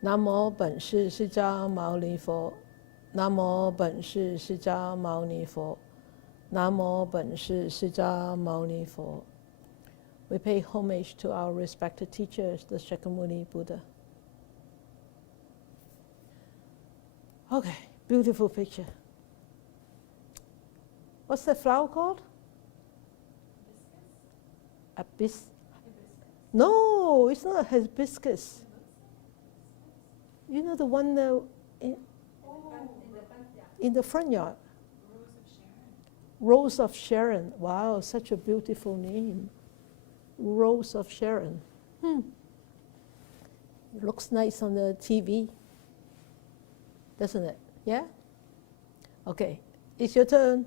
南无本师释迦牟尼佛，南无本师释迦牟尼佛，南无本师释迦牟尼佛。We pay homage to our respected teachers, the Shakyamuni Buddha. Okay, beautiful picture. What's the flower called? Hibiscus. No, it's not hibiscus. You know the one in the front yard? Rose of Sharon. Wow, such a beautiful name. Rose of Sharon. It looks nice on the TV, doesn't it? Yeah? Okay, it's your turn.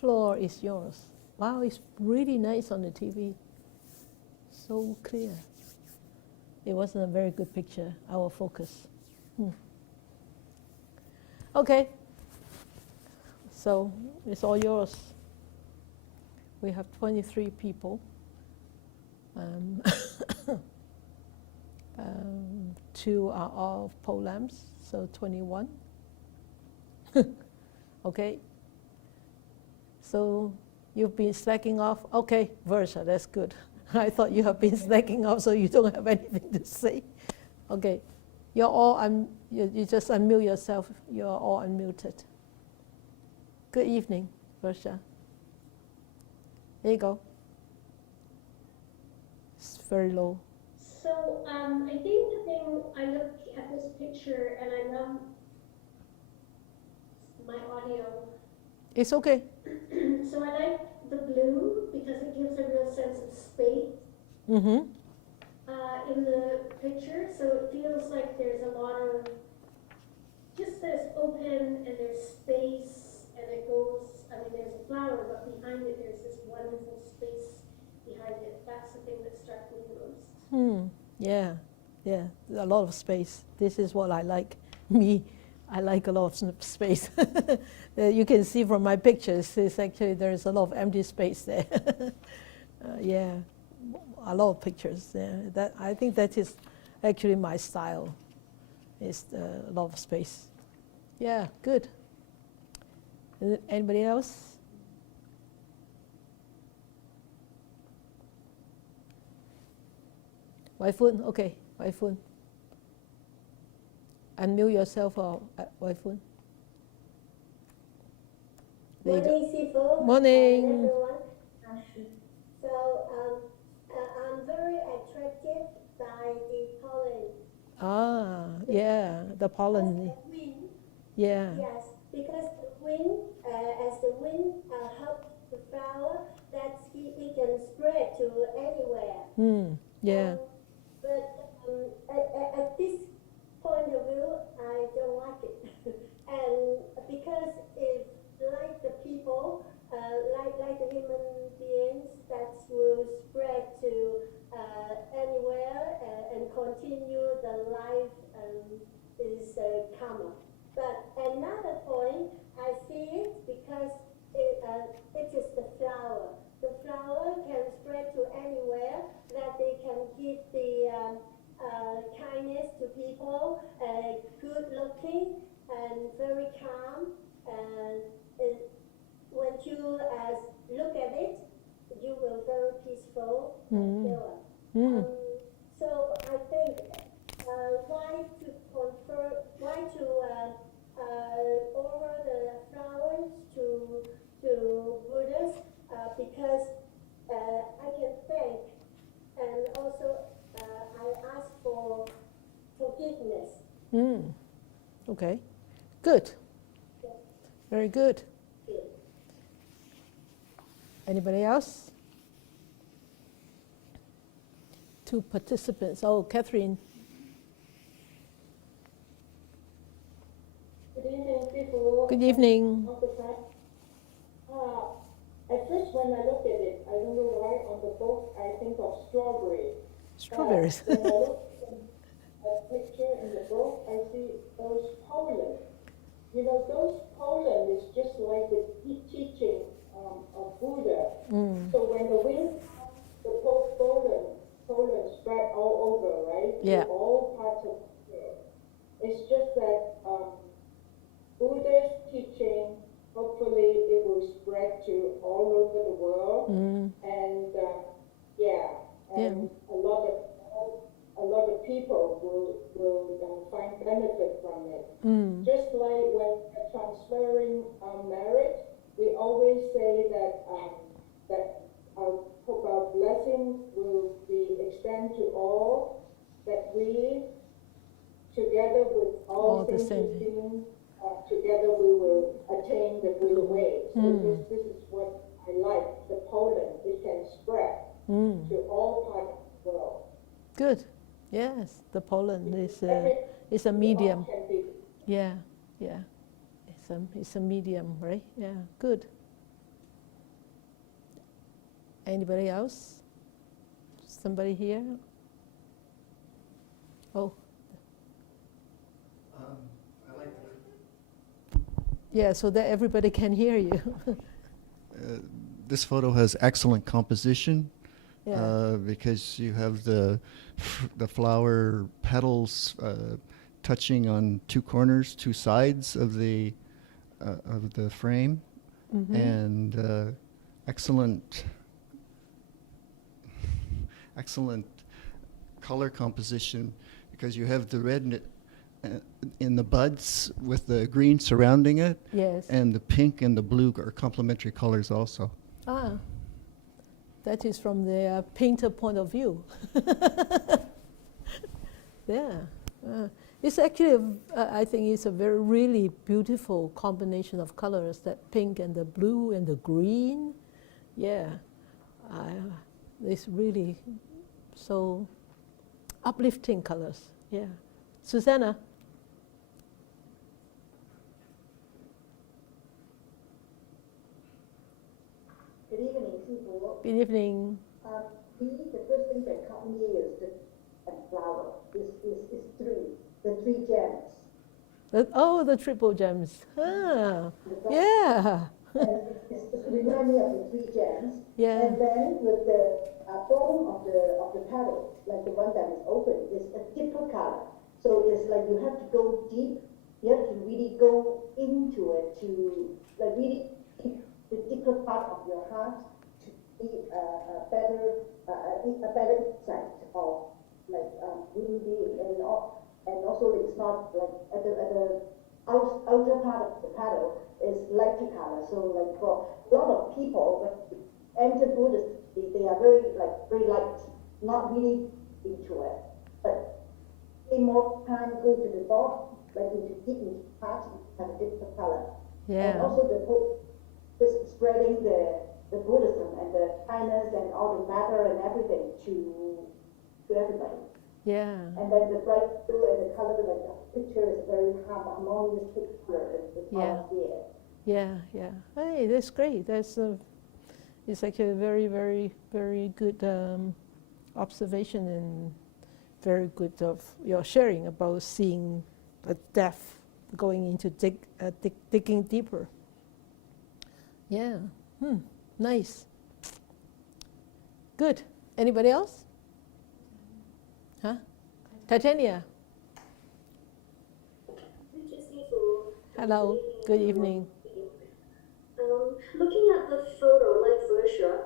Floor is yours. Wow, it's really nice on the TV. So clear. It wasn't a very good picture. I will focus. Okay. So it's all yours. We have 23 people. 2 are all Po Lams, so 21. Okay. So you've been slacking off. Okay, Versa, that's good. I thought you have been slacking off, so you don't have anything to say. Okay, you're all you just unmute yourself. You're all unmuted. Good evening, Versa. There you go. It's very low. So I think the thing, I look at this picture and I love my audio. It's okay. So I like the blue because it gives a real sense of space in the picture. So it feels like there's a lot of, just there's open and there's space and it goes, I mean there's a flower, but behind it there's this wonderful space behind it. That's the thing that struck me the most. Yeah, a lot of space. This is what I like. I like a lot of space. You can see from my pictures, it's actually there's a lot of empty space there. Yeah, a lot of pictures. Yeah, I think that is actually my style. It's a lot of space. Yeah, good. Anybody else? Waifun, okay, Waifun. Unmute yourself, or Waifun. Morning, Sifu. Morning. Everyone. So I'm very attracted by the pollen. Yeah, the pollen. The wind. Yeah. Yes, because the wind, as the wind helps the flower, that it can spread to anywhere. Yeah. But at this point of view, I don't like it. And because if, like the people, like the human beings, that will spread to anywhere and continue the life is karma. But another point, I see it because it is the flower. The flower can spread to anywhere, that they can give the kindness to people, good looking and very calm. And when you look at it, you will very peaceful and feel. So I think why to offer the flowers to Buddhists, because I can thank, and also I ask for forgiveness. Okay, good. Yes. Very good. Good. Anybody else? 2 participants. Oh, Catherine. Good evening, Sifu. Good evening. At first, when I look at it, I don't know why on the book I think of strawberry. Strawberries. When I look at a picture in the book, I see those pollen. You know, those pollen is just like the teaching of Buddha. So when the wind comes, the pollen spread all over. Yeah. to all parts of the world. It's just that Buddha's teaching, hopefully it will spread to all over the world, and a lot of people will find benefit from it. Just like when we're transferring our merit, we always say that hope our blessing will be extended to all, that we, together with all the things same. being, together we will attain the Buddha way. So this is what I like, the pollen. It can spread to all parts of the world. Good. Yes, the pollen is a medium. Can be. Yeah, yeah. It's a medium, right? Yeah, good. Anybody else? Somebody here? Oh. I like Yeah, so that everybody can hear you. this photo has excellent composition. Yeah. Because you have the flower petals touching on two corners, two sides of the frame, and excellent color composition, because you have the red in the buds with the green surrounding it. Yes. And the pink and the blue are complementary colors also. Ah. That is from the painter point of view. Yeah. It's actually, I think it's a very really beautiful combination of colors, that pink and the blue and the green. Yeah. It's really so uplifting colors. Yeah. Susanna? Good evening, people. Good evening. The first thing that caught me is the flower. Is the three gems. The triple gems. Ah, yeah. It's remind me of the three gems. Yeah. And then with the bottom of the petal, like the one that is open, is a deeper color. So it's like you have to go deep. You have to really go into it to like really the deeper part of your heart to be a better insight of like human being, and also it's not like at the outer part of the petal is lighter color. So like for a lot of people when they enter Buddhism, they are very light, not really into it, but they more time go to the bottom, like into the part have a different color. Yeah. And also just spreading the Buddhism and the kindness and all the matter and everything to everybody. Yeah. And then the bright blue and the color, like the picture is very harmonious picture. It's all here. Yeah, yeah. Hey, that's great. It's actually a very, very, very good observation, and very good of your sharing about seeing the depth, going into digging deeper. Yeah. Nice. Good. Anybody else? Huh? Titania. Hello. Good evening. Looking at the photo, like Versia,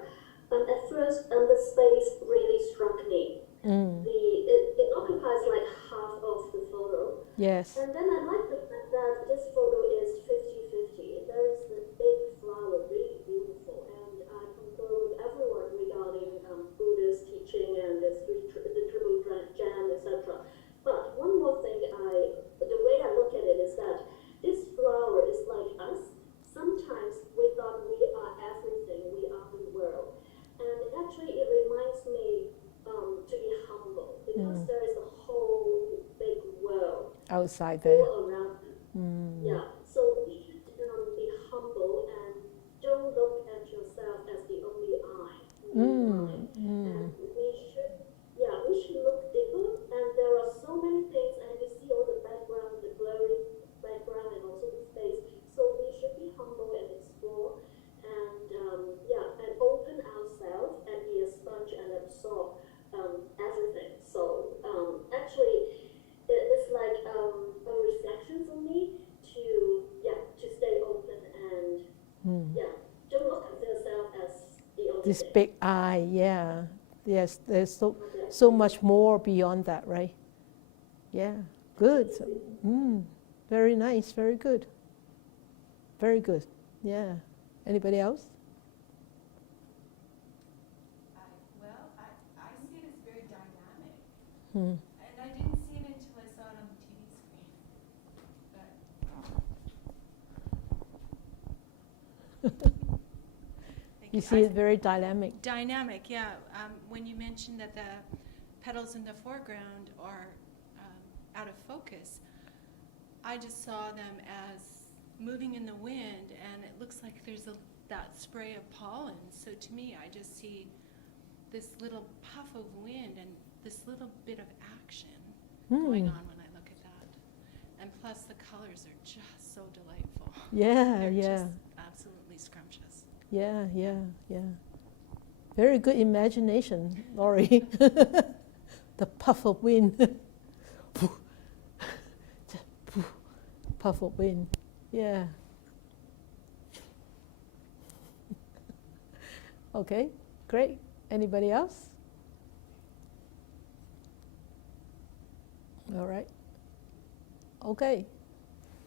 at first the space really struck me. It occupies like half of the photo. Yes. And then I like the fact that this photo is 50-50. There is the big flower, really beautiful, and I concur with everyone regarding Buddha's teaching and the triple gem, etc. But one more thing, the way I look at it is that this flower is like us. Sometimes we thought we are everything, we are the world. And actually it reminds me to be humble, because there is a whole big world Outside there. all around us. Yeah, so we should be humble and don't look at yourself as the only I. And we should look deeper, and there are so many things, and you see all the background, the blurry background, and also the face. So we should be humble and explore, and and open ourselves and be a sponge and absorb everything. So actually this big eye, yeah. Yes, there's so much more beyond that, right? Yeah, good. Very nice, very good. Very good, yeah. Anybody else? I see it as very dynamic. And I didn't see it until I saw it on the TV screen. But You see it very dynamic. Dynamic, yeah. When you mentioned that the petals in the foreground are out of focus, I just saw them as moving in the wind, and it looks like there's that spray of pollen. So to me, I just see this little puff of wind and this little bit of action going on when I look at that. And plus, the colors are just so delightful. Yeah, They're yeah. just absolutely scrumptious. Yeah, yeah, yeah. Very good imagination, Laurie. The puff of wind. Puff of wind. Yeah. Okay, great. Anybody else? All right. Okay.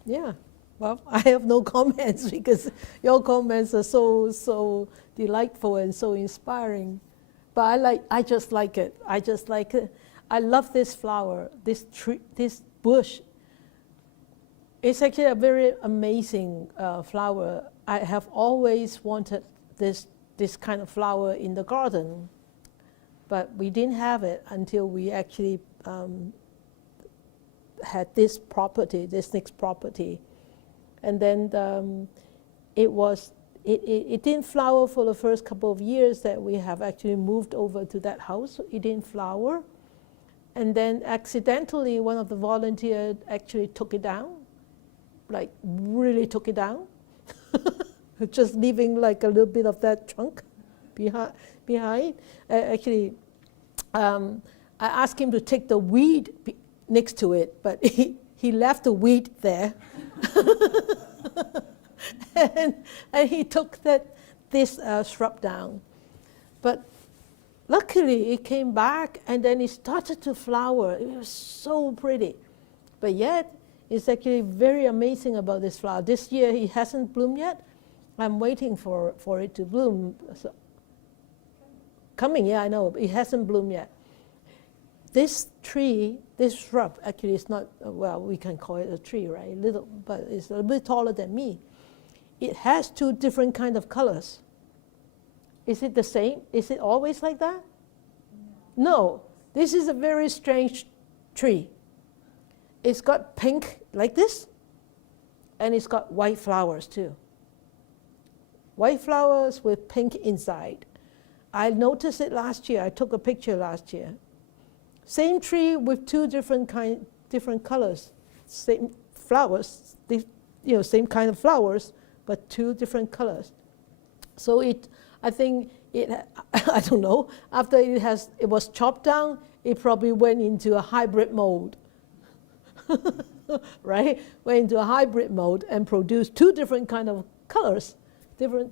Yeah. Well, I have no comments because your comments are so delightful and so inspiring. But I just like it. I just like it. I love this flower, this tree, this bush. It's actually a very amazing flower. I have always wanted this kind of flower in the garden, but we didn't have it until we actually had this property, this next property. And then it didn't flower for the first couple of years that we have actually moved over to that house. It didn't flower. And then accidentally, one of the volunteers actually took it down, like really took it down, just leaving like a little bit of that trunk behind. Actually, I asked him to take the weed next to it, but he left the weed there. and he took this shrub down. But luckily it came back and then it started to flower. It was so pretty. But yet, it's actually very amazing about this flower. This year it hasn't bloomed yet. I'm waiting for it to bloom. So, coming, yeah, I know. It hasn't bloomed yet. This tree, this shrub, actually is not, well, we can call it a tree, right? Little, but it's a bit taller than me. It has two different kind of colors. Is it the same? Is it always like that? No. This is a very strange tree. It's got pink like this, and it's got white flowers too. White flowers with pink inside. I noticed it last year. I took a picture last year. Same tree with two different colors, same flowers, same kind of flowers, but two different colors. So I think I don't know. After it was chopped down, it probably went into a hybrid mode, right? Went into a hybrid mode and produced two different kind of colors, different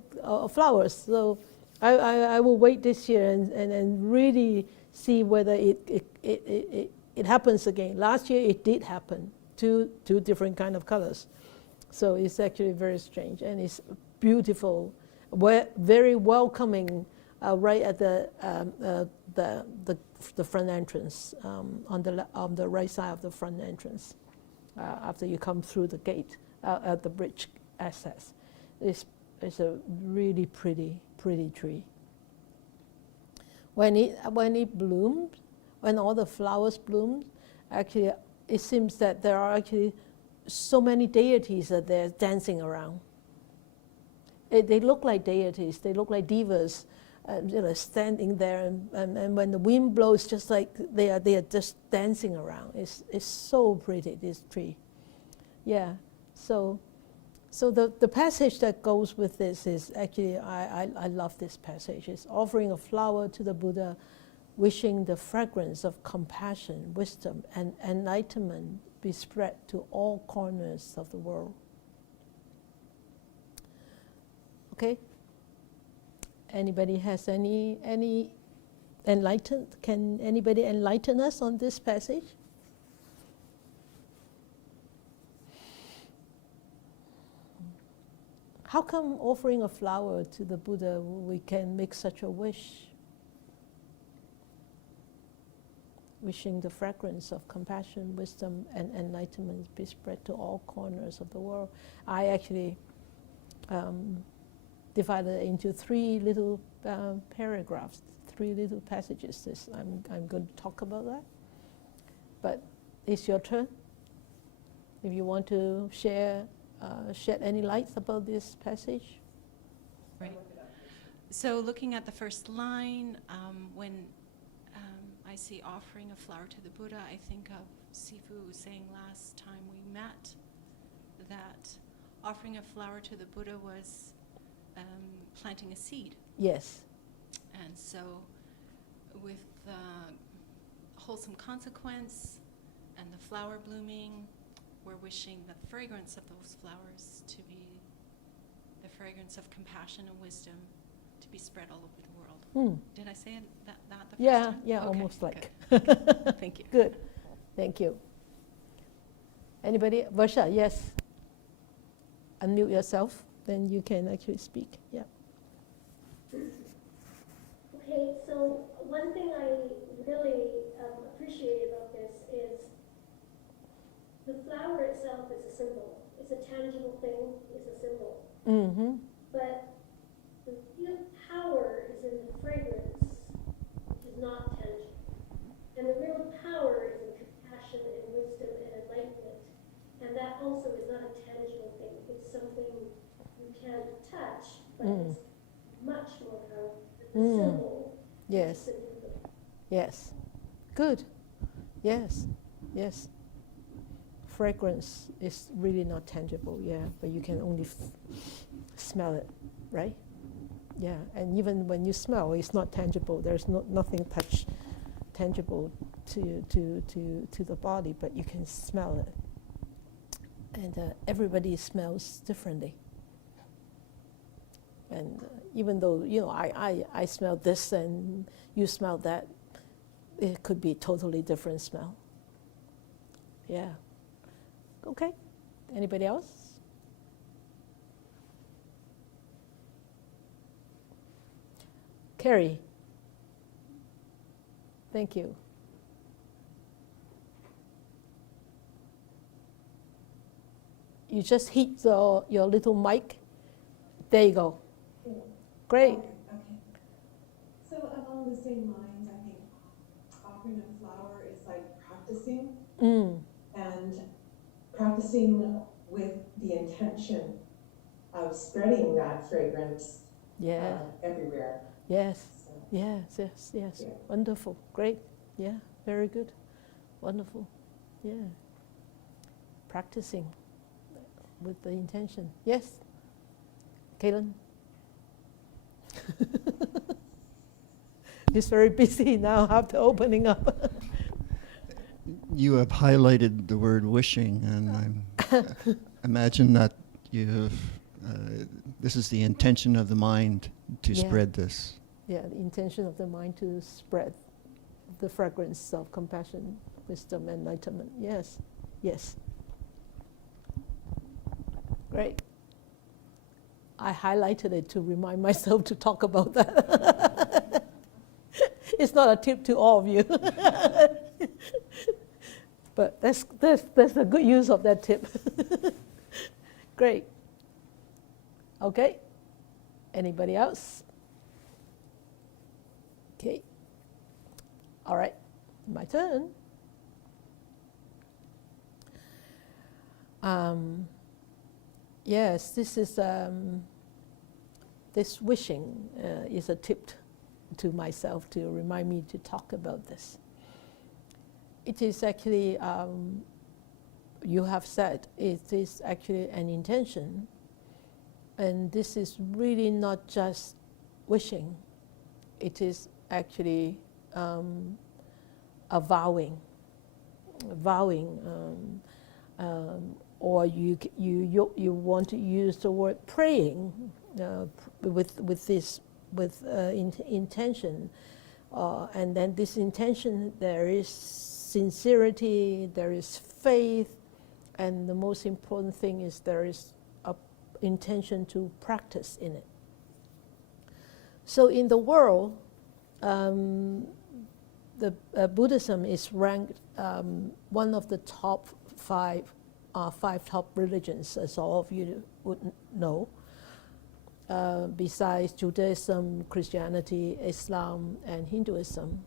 flowers. So I will wait this year and really see whether it happens again. Last year it did happen, two different kind of colors. So it's actually very strange, and it's beautiful, very welcoming, right at the front entrance, on the right side of the front entrance, after you come through the gate at the bridge access. It's a really pretty tree. When it blooms, when all the flowers bloom, actually it seems that there are actually so many deities that they're dancing around. They look like deities. They look like divas, standing there, and when the wind blows, just like they are just dancing around. It's so pretty, this tree. Yeah. So the passage that goes with this is actually, I love this passage. It's offering a flower to the Buddha, wishing the fragrance of compassion, wisdom, and enlightenment be spread to all corners of the world. Okay? Anybody has any can anybody enlighten us on this passage? How come offering a flower to the Buddha we can make such a wish? Wishing the fragrance of compassion, wisdom, and enlightenment be spread to all corners of the world. I actually divided it into 3 little paragraphs, 3 little passages. I'm going to talk about that. But it's your turn. If you want to share, shed any lights about this passage. Right. So looking at the first line, when I see offering a flower to the Buddha, I think of Sifu saying last time we met that offering a flower to the Buddha was planting a seed. Yes. And so with wholesome consequence and the flower blooming, we're wishing the fragrance of those flowers to be the fragrance of compassion and wisdom to be spread all over the world. Did I say it that the first time? Yeah, Okay, almost like. good. Thank you. Good. Thank you. Anybody? Varsha, yes. Unmute yourself, then you can actually speak. Yeah. Okay, so one thing I really appreciate about this is the flower itself is a symbol. It's a tangible thing, it's a symbol. Mm-hmm. But the real power is in the fragrance, which is not tangible. And the real power is in compassion and wisdom and enlightenment. And that also is not a tangible thing. It's something you can't touch, but it's much more powerful than the symbol. Yes. Yes. Good. Yes. Yes. Fragrance is really not tangible, yeah, but you can only smell it, right? Yeah, and even when you smell, it's not tangible. There's nothing tangible to the body, but you can smell it. And everybody smells differently. And even though, I smell this and you smell that, it could be totally different smell. Yeah. Okay. Anybody else? Carrie. Thank you. You just hit your little mic. There you go. Great. Okay. So along the same lines, I think offering a flower is like practicing and practicing with the intention of spreading that fragrance everywhere. Yes. So, Yes. yeah. Wonderful. Great. Yeah. Very good. Wonderful. Yeah. Practicing with the intention. Yes. Kaylin? He's very busy now after opening up. You have highlighted the word wishing, and I imagine that you have, this is the intention of the mind to spread this. Yeah, the intention of the mind to spread the fragrance of compassion, wisdom, and enlightenment. Yes, yes. Great. I highlighted it to remind myself to talk about that. It's not a tip to all of you. But that's a good use of that tip. Great. Okay. Anybody else? Okay. All right. My turn. Yes, this is this wishing is a tip to myself to remind me to talk about this. It is actually, you have said, it is actually an intention, and this is really not just wishing. It is actually a vowing, or you want to use the word praying with this with intention, and then this intention, there is sincerity, there is faith, and the most important thing is there is a intention to practice in it. So in the world, Buddhism is ranked one of the top five top religions, as all of you would know, besides Judaism, Christianity, Islam, and Hinduism.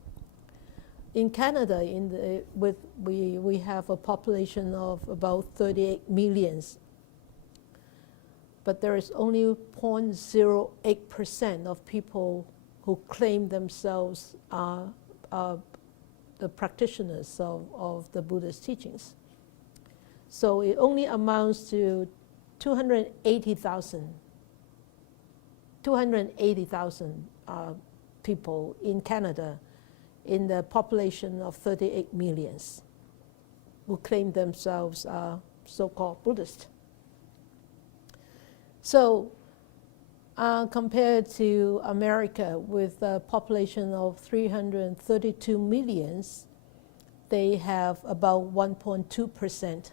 In Canada, we have a population of about 38 millions, but there is only 0.08% of people who claim themselves are the practitioners of the Buddhist teachings. So it only amounts to 280,000 people in Canada in the population of 38 millions who claim themselves so-called Buddhist. So compared to America with a population of 332 millions, they have about 1.2%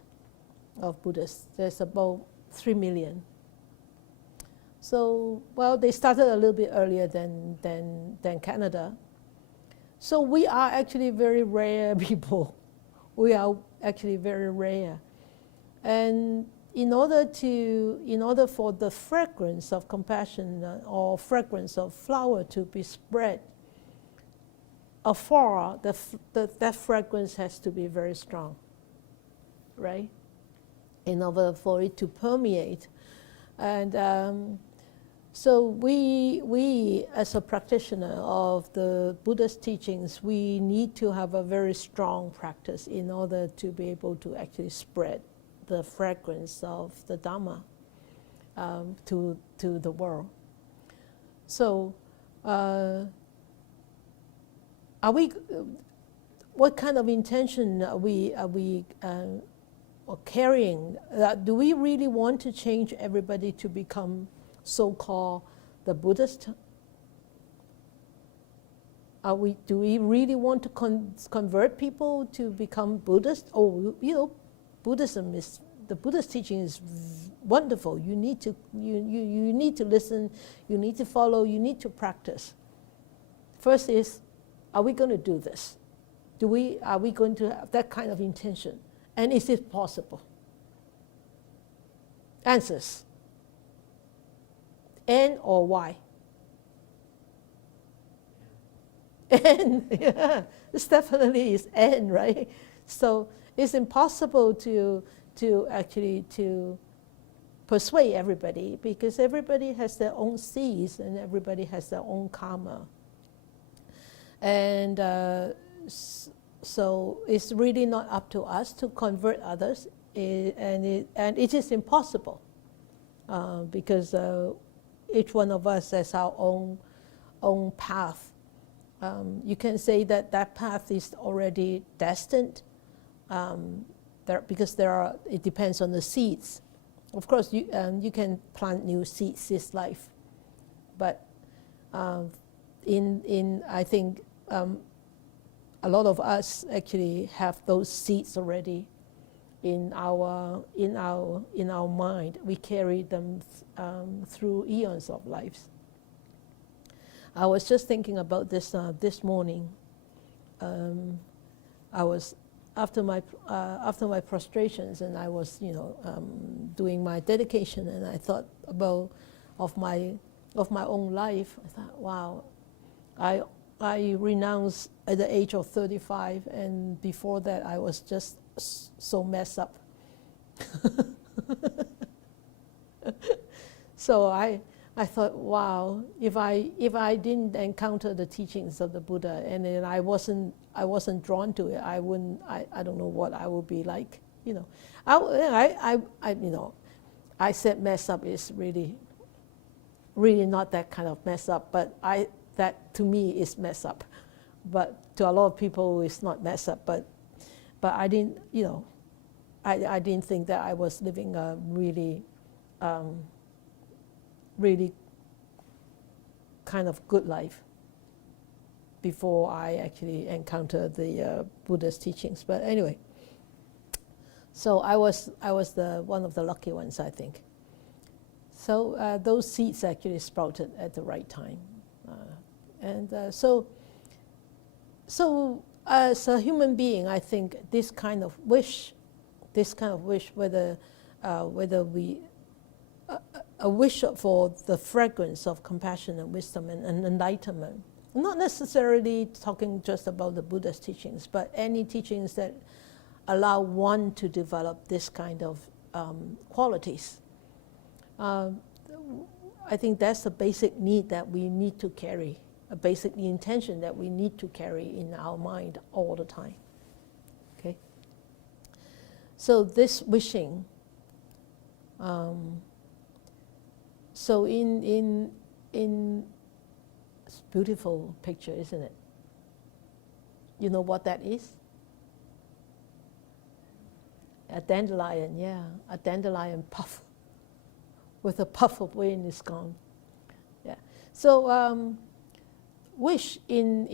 of Buddhists. There's about 3 million. So, well, they started a little bit earlier than Canada. So we are actually very rare people. We are actually very rare. And in order for the fragrance of compassion or fragrance of flower to be spread afar, that fragrance has to be very strong, right? In order for it to permeate. And so we, as a practitioner of the Buddhist teachings, we need to have a very strong practice in order to be able to actually spread the fragrance of the Dharma to the world. So, what kind of intention are we carrying? Do we really want to change everybody to become so-called the Buddhist? Do we really want to convert people to become Buddhist? Oh, Buddhism is, the Buddhist teaching is wonderful. You need to listen, you need to follow, you need to practice. First is, are we going to do this? Are we going to have that kind of intention? And is it possible? Answers. And or why? And, yeah, it's definitely is and, right? So it's impossible to actually persuade everybody, because everybody has their own seeds and everybody has their own karma. And so it's really not up to us to convert others, and it is impossible because each one of us has our own path. You can say that path is already destined, because it depends on the seeds. Of course, you can plant new seeds this life, but I think a lot of us actually have those seeds already in our mind. We carry them through eons of lives. I was just thinking about this this morning. I was after my prostrations, and I was doing my dedication, and I thought of my own life. I thought, wow, I renounced at the age of 35, and before that I was just so messed up. So I thought, wow, if I didn't encounter the teachings of the Buddha, and then I wasn't drawn to it, I don't know what I would be like. I said mess up is really not that kind of mess up, but that to me is mess up, but to a lot of people it's not mess up. But I didn't, I didn't think that I was living a really kind of good life before I actually encountered the Buddha's teachings. But anyway, so I was the one of the lucky ones, I think. So those seeds actually sprouted at the right time, so as a human being, I think this kind of wish, whether we a wish for the fragrance of compassion and wisdom and enlightenment. Not necessarily talking just about the Buddha's teachings, but any teachings that allow one to develop this kind of qualities. I think that's the basic need that we need to carry, a basic intention that we need to carry in our mind all the time. Okay. So this wishing. So in it's a beautiful picture, isn't it? You know what that is? A dandelion, yeah, a dandelion puff with a puff of wind is gone. Yeah. So wish in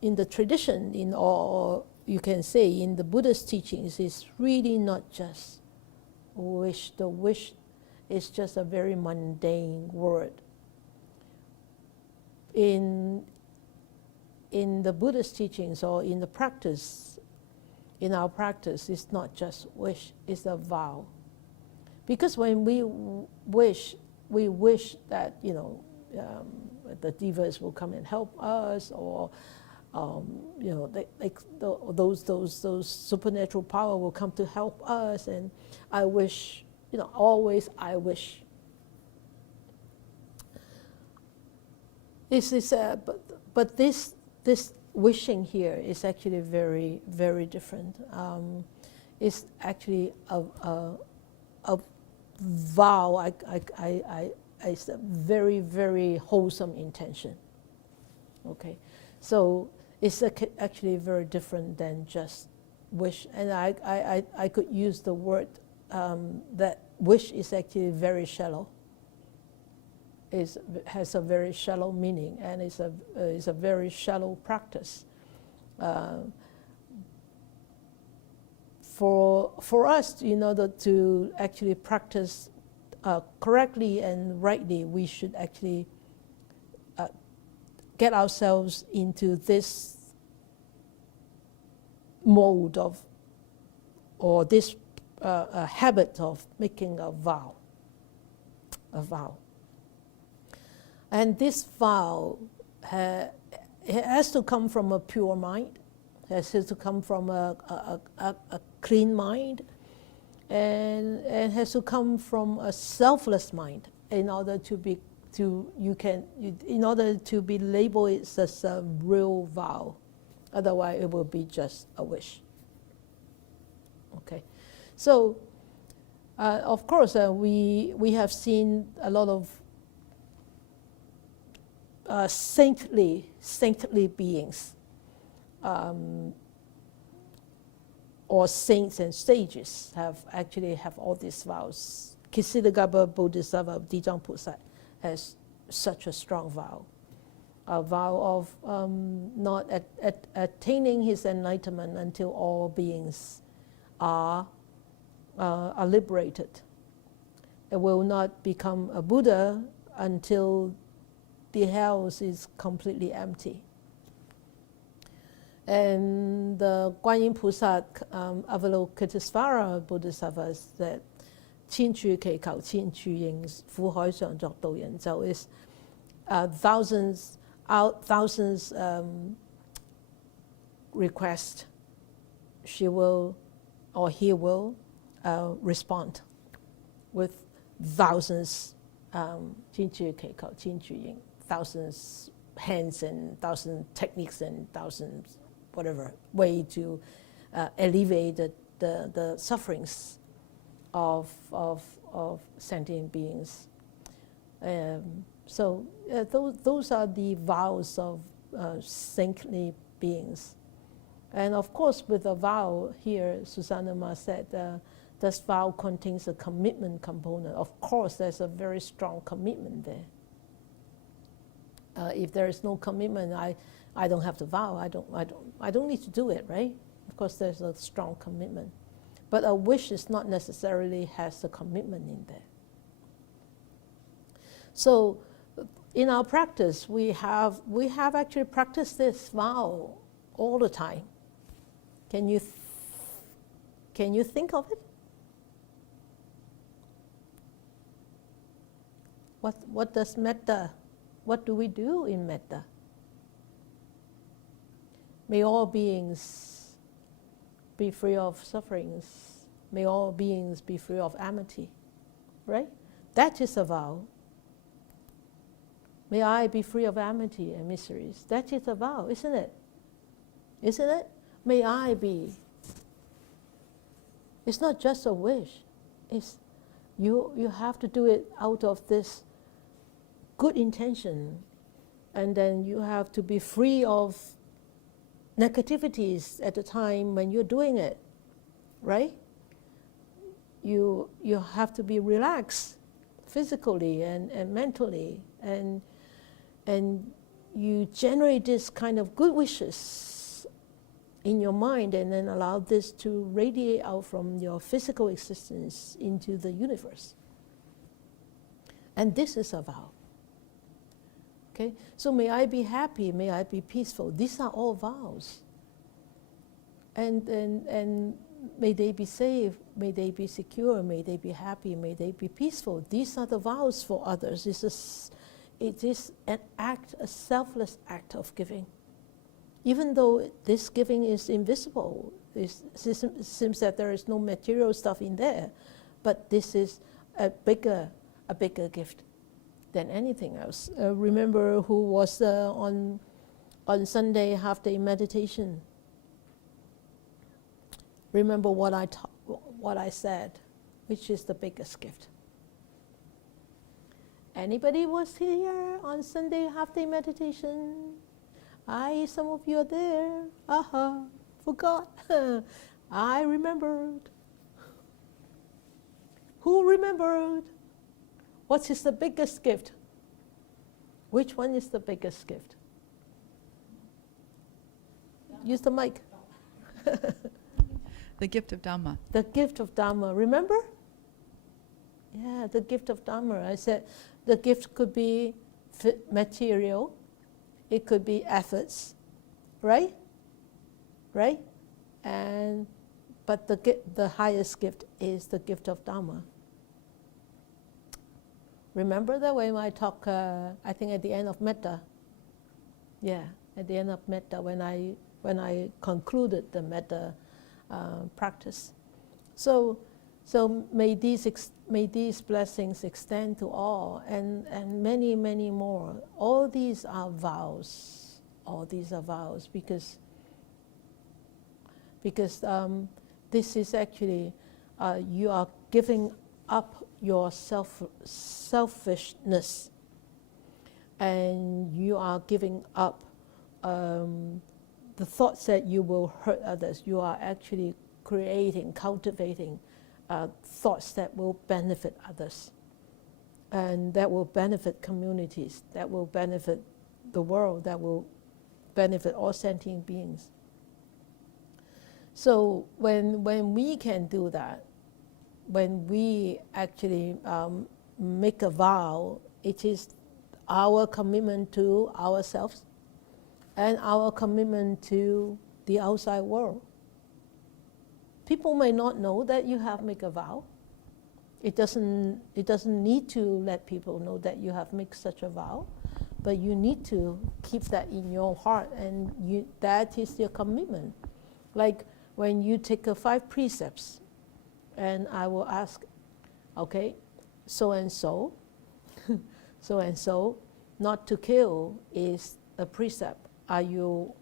the tradition, or you can say in the Buddhist teachings, is really not just wish. The wish is just a very mundane word. In the Buddhist teachings, or in the practice, in our practice, it's not just wish, it's a vow. Because when we wish that, the devas will come and help us, or those supernatural power will come to help us, and I wish, always I wish. But this wishing here is actually very, very different. It's actually a vow. It's a very, very wholesome intention. Okay, so it's actually very different than just wish. And I could use the word that wish is actually very shallow. Has a very shallow meaning, and is a very shallow practice. For us, in order to actually practice correctly and rightly, we should actually get ourselves into this mode of, or this habit of making a vow. And this vow it has to come from a pure mind, it has to come from a clean mind, and it has to come from a selfless mind in order to be labeled as a real vow. Otherwise, it will be just a wish. Okay, so of course we have seen a lot of saintly beings, or saints and sages have all these vows. Ksitigarbha Bodhisattva Dijang Pusat has such a strong vow, a vow of not attaining his enlightenment until all beings are liberated. It will not become a Buddha until the house is completely empty. And the Guanyin Pusat Avalokitesvara Bodhisattva said, 千處祈求千處應，苦海上作渡人。So it's thousands request, she will or he will respond with thousands 千處祈求千處應。thousands hands and thousand techniques and thousands whatever way to alleviate the sufferings of sentient beings. So those are the vows of saintly beings. And of course, with a vow here, Susanna Ma said, this vow contains a commitment component. Of course, there's a very strong commitment there. If there is no commitment, I don't have to vow. I don't need to do it, right? Of course, there's a strong commitment. But a wish is not necessarily has a commitment in there. So in our practice, we have actually practiced this vow all the time. Can you think of it? What does metta? What do we do in metta? May all beings be free of sufferings. May all beings be free of amity. Right? That is a vow. May I be free of amity and miseries. That is a vow, isn't it? Isn't it? May I be. It's not just a wish. It's you have to do it out of this good intention, and then you have to be free of negativities at the time when you're doing it, right? You have to be relaxed physically and mentally, and you generate this kind of good wishes in your mind, and then allow this to radiate out from your physical existence into the universe. And this is a vow. Okay? So may I be happy, may I be peaceful. These are all vows. And may they be safe, may they be secure, may they be happy, may they be peaceful. These are the vows for others. It is an act, a selfless act of giving. Even though this giving is invisible, it seems that there is no material stuff in there, but this is a bigger gift than anything else. Remember who was on Sunday half-day meditation? Remember what I said, which is the biggest gift. Anybody was here on Sunday half-day meditation? Some of you are there. Aha, forgot. I remembered. Who remembered? What is the biggest gift? Which one is the biggest gift? Use the mic. The gift of Dharma. The gift of Dharma. Remember? Yeah, the gift of Dharma. I said the gift could be material. It could be efforts, right? Right? But the highest gift is the gift of Dharma. Remember that when I talk, I think at the end of metta. Yeah, at the end of metta, when I concluded the metta practice. So may these blessings extend to all, and many, many more. All these are vows. All these are vows because this is actually you are giving up your selfishness, and you are giving up the thoughts that you will hurt others. You are actually cultivating thoughts that will benefit others, and that will benefit communities, that will benefit the world, that will benefit all sentient beings. So when we can do that, when we actually make a vow, it is our commitment to ourselves and our commitment to the outside world. People may not know that you have made a vow. It doesn't need to let people know that you have made such a vow, but you need to keep that in your heart, and that is your commitment. Like when you take 5 precepts, and I will ask, okay, so and so, not to kill is a precept. Are you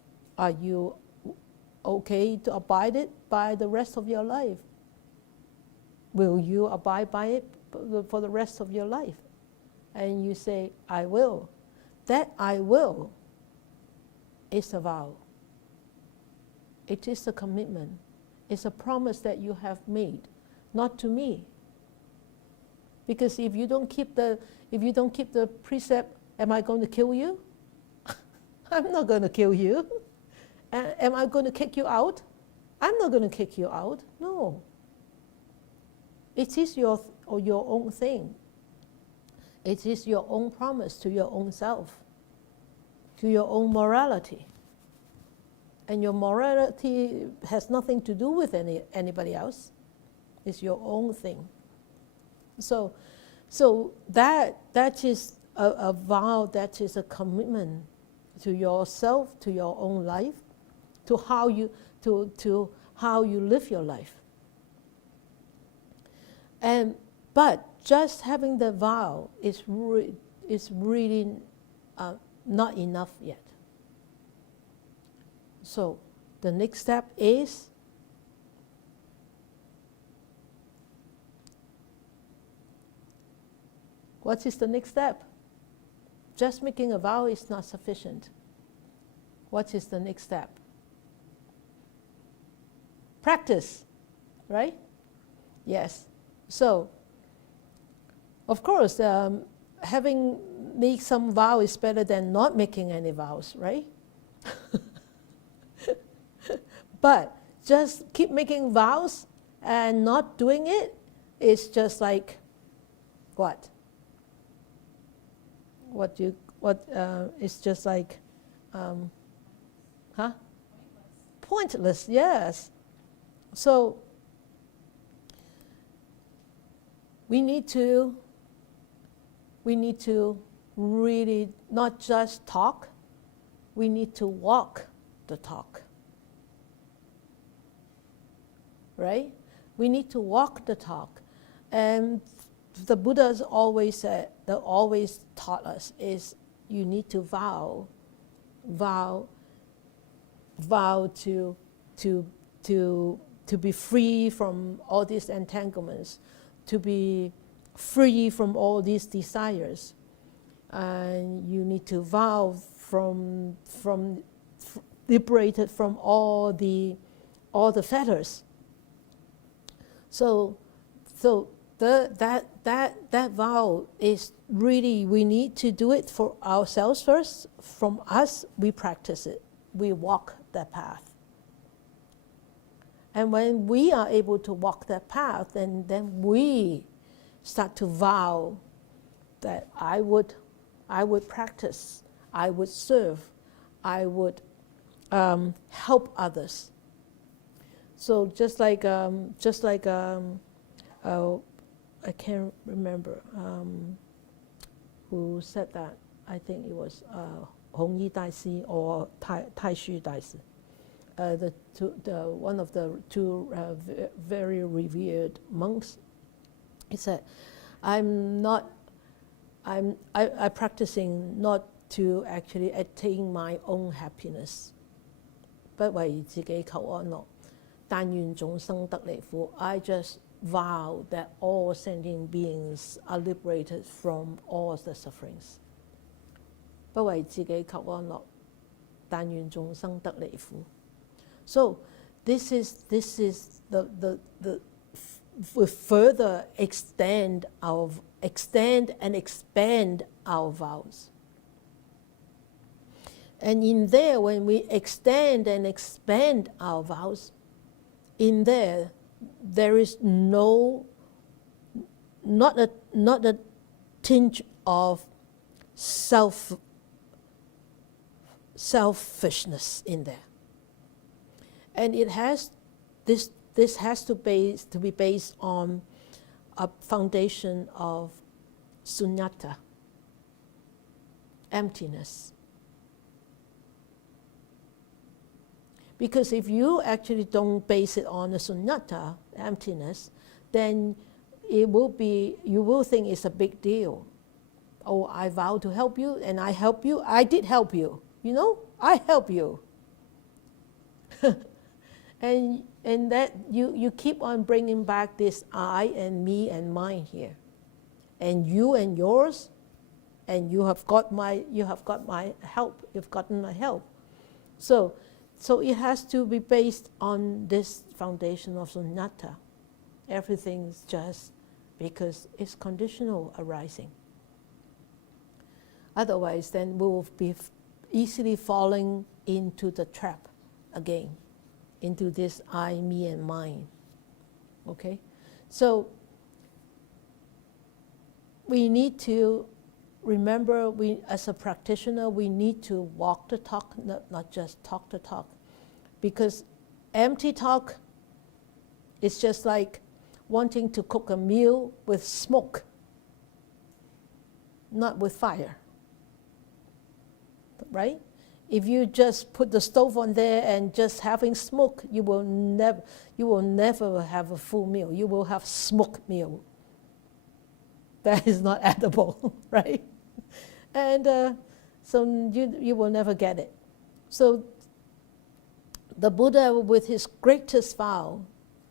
okay to abide it by the rest of your life? Will you abide by it for the rest of your life? And you say, I will. That I will is a vow. It is a commitment. It's a promise that you have made not to me. Because if you don't keep the precept, am I going to kill you? I'm not going to kill you. Am I going to kick you out? I'm not going to kick you out. No. It is your own thing. It is your own promise to your own self, to your own morality. And your morality has nothing to do with anybody else. It's your own thing. So that is a vow, that is a commitment to yourself, to your own life, to how you live your life. But just having the vow is really not enough yet. So the next step is what is the next step? Just making a vow is not sufficient. What is the next step? Practice, right? Yes. So, of course, having made some vow is better than not making any vows, right? But just keep making vows and not doing it is just like what? It's just like, Pointless, yes. So we need to really not just talk, we need to walk the talk. Right? We need to walk the talk. And the Buddha's always said, that always taught us is you need to vow to be free from all these entanglements, to be free from all these desires. And you need to vow from liberated from all the fetters. So that vow is really, we need to do it for ourselves first. From us, we practice it. We walk that path. And when we are able to walk that path, then we start to vow that I would practice, I would serve, I would help others. So just like I can't remember who said that. I think it was Hong Yi Daisi or Tai Shu Daisi. One of the two very revered monks. He said, I'm practicing not to actually attain my own happiness, 不為自己求安樂，但願眾生得離苦. I just vow that all sentient beings are liberated from all the sufferings. 不為自己求安樂，但願眾生得離苦. So this is the we further extend and expand our vows. And in there, when we extend and expand our vows, in there is not a tinge of selfishness in there. And it has this has to be based on a foundation of sunyata, emptiness. Because if you actually don't base it on the sunyata, emptiness, then you will think it's a big deal. Oh, I vow to help you, and I help you. I did help you. I help you. And that you keep on bringing back this I and me and mine here, and you and yours, and you have got my help. You've gotten my help. So it has to be based on this foundation of sunyata. Everything's just because it's conditional arising. Otherwise, then we will be easily falling into the trap again, into this I, me, and mine. Okay? So we need to remember, we as a practitioner, we need to walk the talk, not just talk the talk. Because empty talk is just like wanting to cook a meal with smoke, not with fire. Right? If you just put the stove on there and just having smoke, you will never have a full meal. You will have smoke meal. That is not edible, right? And so you will never get it. So the Buddha, with his greatest vow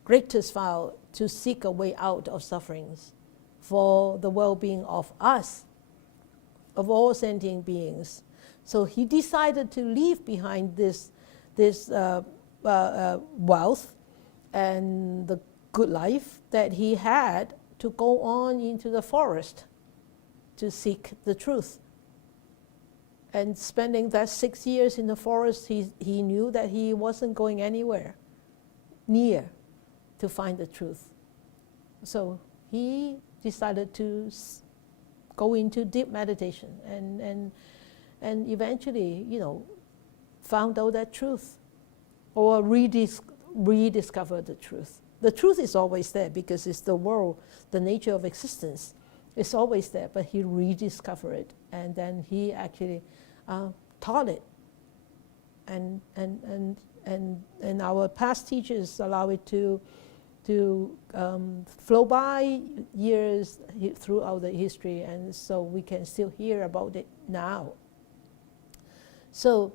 to seek a way out of sufferings for the well-being of us, of all sentient beings. So he decided to leave behind this wealth and the good life that he had to go on into the forest to seek the truth. And spending that 6 years in the forest, he knew that he wasn't going anywhere near to find the truth. So he decided to go into deep meditation and eventually, found out that truth or rediscover the truth. The truth is always there because it's the world, the nature of existence. It's always there, but he rediscovered it, and then he actually taught it. And our past teachers allow it to flow by years throughout the history, and so we can still hear about it now. So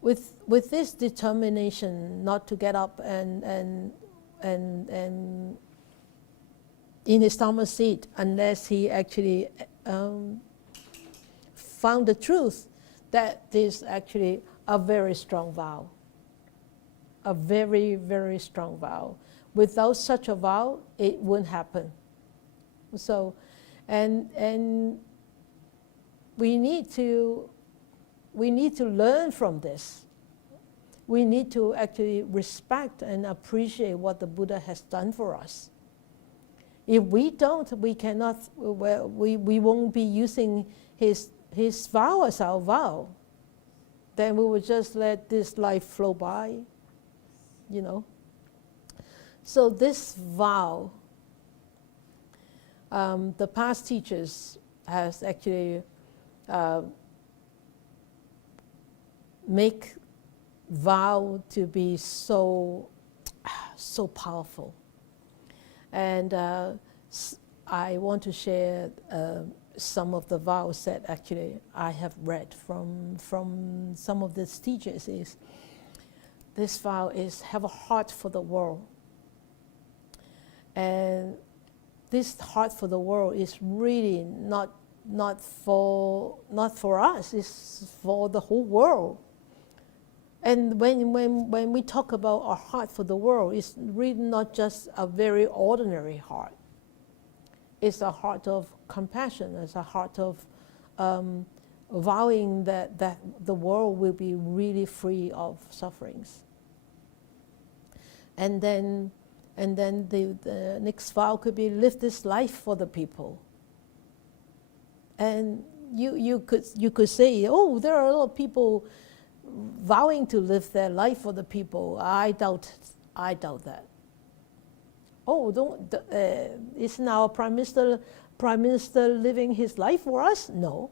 with this determination not to get up and in his Dharma seat unless he actually found the truth, that is actually a very strong vow. A very, very strong vow. Without such a vow, it wouldn't happen. So, and we need to learn from this. We need to actually respect and appreciate what the Buddha has done for us. If we don't, we cannot, we won't be using his vow as our vow. Then we will just let this life flow by, So this vow, the past teachers has actually make vow to be so powerful. And I want to share some of the vows that actually I have read from some of these teachers. This vow is have a heart for the world. And this heart for the world is really not for us, it's for the whole world. And when we talk about our heart for the world, it's really not just a very ordinary heart. It's a heart of compassion. It's a heart of vowing that the world will be really free of sufferings. And then the next vow could be live this life for the people. And you could say, oh, there are a lot of people vowing to live their life for the people. I doubt that. Oh, isn't our prime minister living his life for us? No.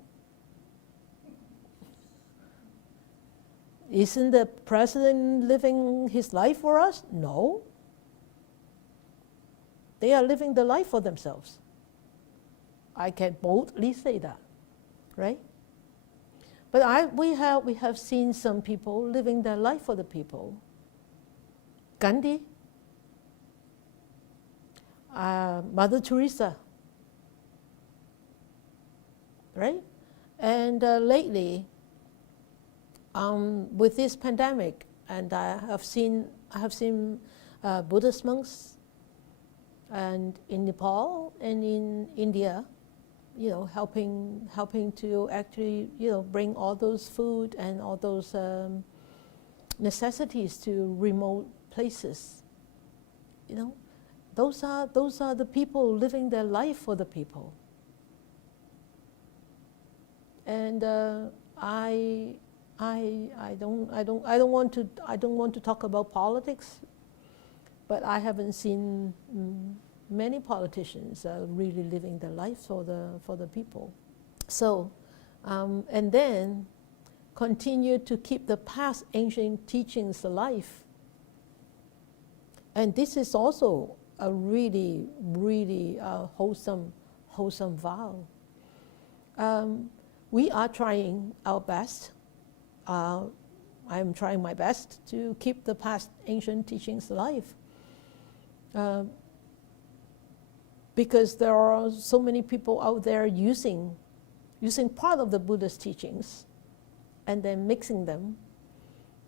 Isn't the president living his life for us? No. They are living the life for themselves. I can boldly say that, right? But we have seen some people living their life for the people. Gandhi, Mother Teresa, right? And lately, with this pandemic, and I have seen Buddhist monks and in Nepal and in India, helping to actually, bring all those food and all those necessities to remote places. Those are the people living their life for the people. And I don't want to talk about politics, but I haven't seen many politicians really living their life for the people. So, and then continue to keep the past ancient teachings alive. And this is also a really, really wholesome vow. We are trying our best. I'm trying my best to keep the past ancient teachings alive. Because there are so many people out there using part of the Buddha's teachings and then mixing them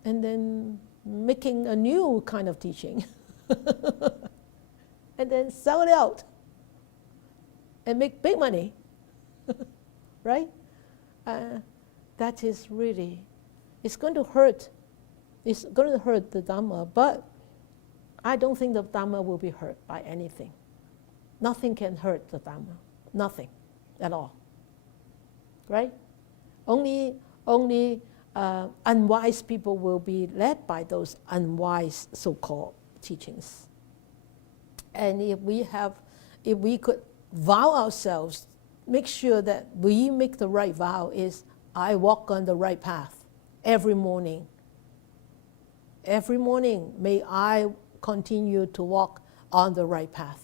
and then making a new kind of teaching and then sell it out and make big money, right? That is really, it's going to hurt the Dharma, but I don't think the Dharma will be hurt by anything. Nothing can hurt the Dharma, nothing at all, right? Only unwise people will be led by those unwise so-called teachings. And if we could vow ourselves, make sure that we make the right vow is, I walk on the right path every morning. Every morning, may I continue to walk on the right path.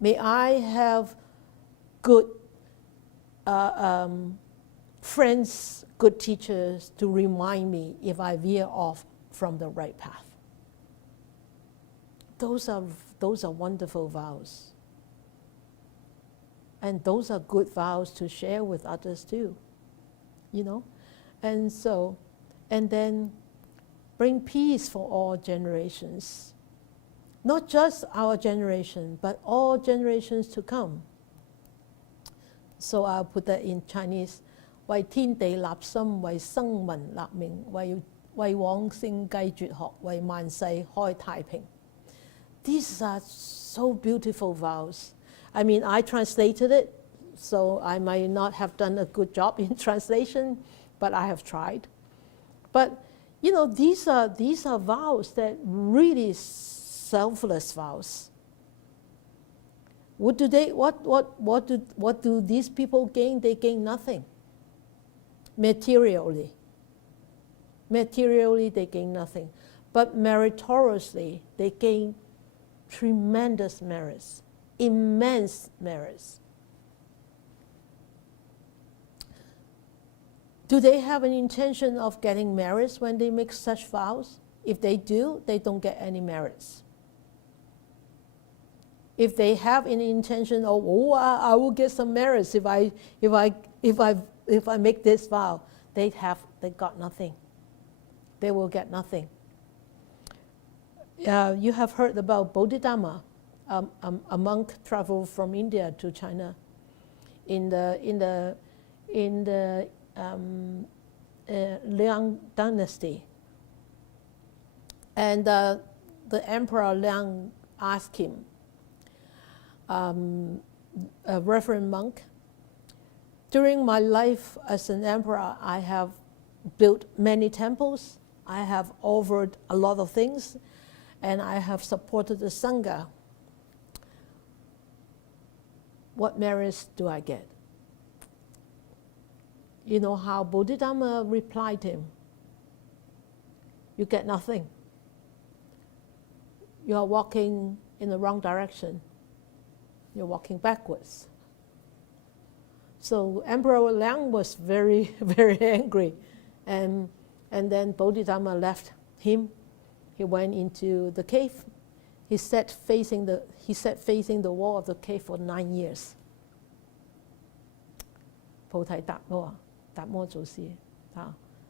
May I have good friends, good teachers to remind me if I veer off from the right path. Those are wonderful vows. And those are good vows to share with others too, And so, and then bring peace for all generations. Not just our generation, but all generations to come. So I'll put that in Chinese. 為天地立心，為生民立命，為往聖繼絕學，為萬世開太平. These are so beautiful vows. I mean, I translated it, so I might not have done a good job in translation, but I have tried. But these are vows that really selfless vows. What do these people gain? They gain nothing. Materially they gain nothing, but meritoriously they gain tremendous merits, immense merits. Do they have an intention of getting merits when they make such vows? If they do, they don't get any merits. If they have any intention of, I will get some merits if I make this vow, they got nothing. They will get nothing. You have heard about Bodhidharma. A monk traveled from India to China in the Liang dynasty, and the Emperor Liang asked him, a reverend monk, during my life as an emperor, I have built many temples, I have offered a lot of things, and I have supported the Sangha. What merits do I get? You know how Bodhidharma replied to him? You get nothing. You are walking in the wrong direction. You're walking backwards. So Emperor Liang was very, very angry. And then Bodhidharma left him. He went into the cave. He sat facing the wall of the cave for 9 years. 菩提達摩做事.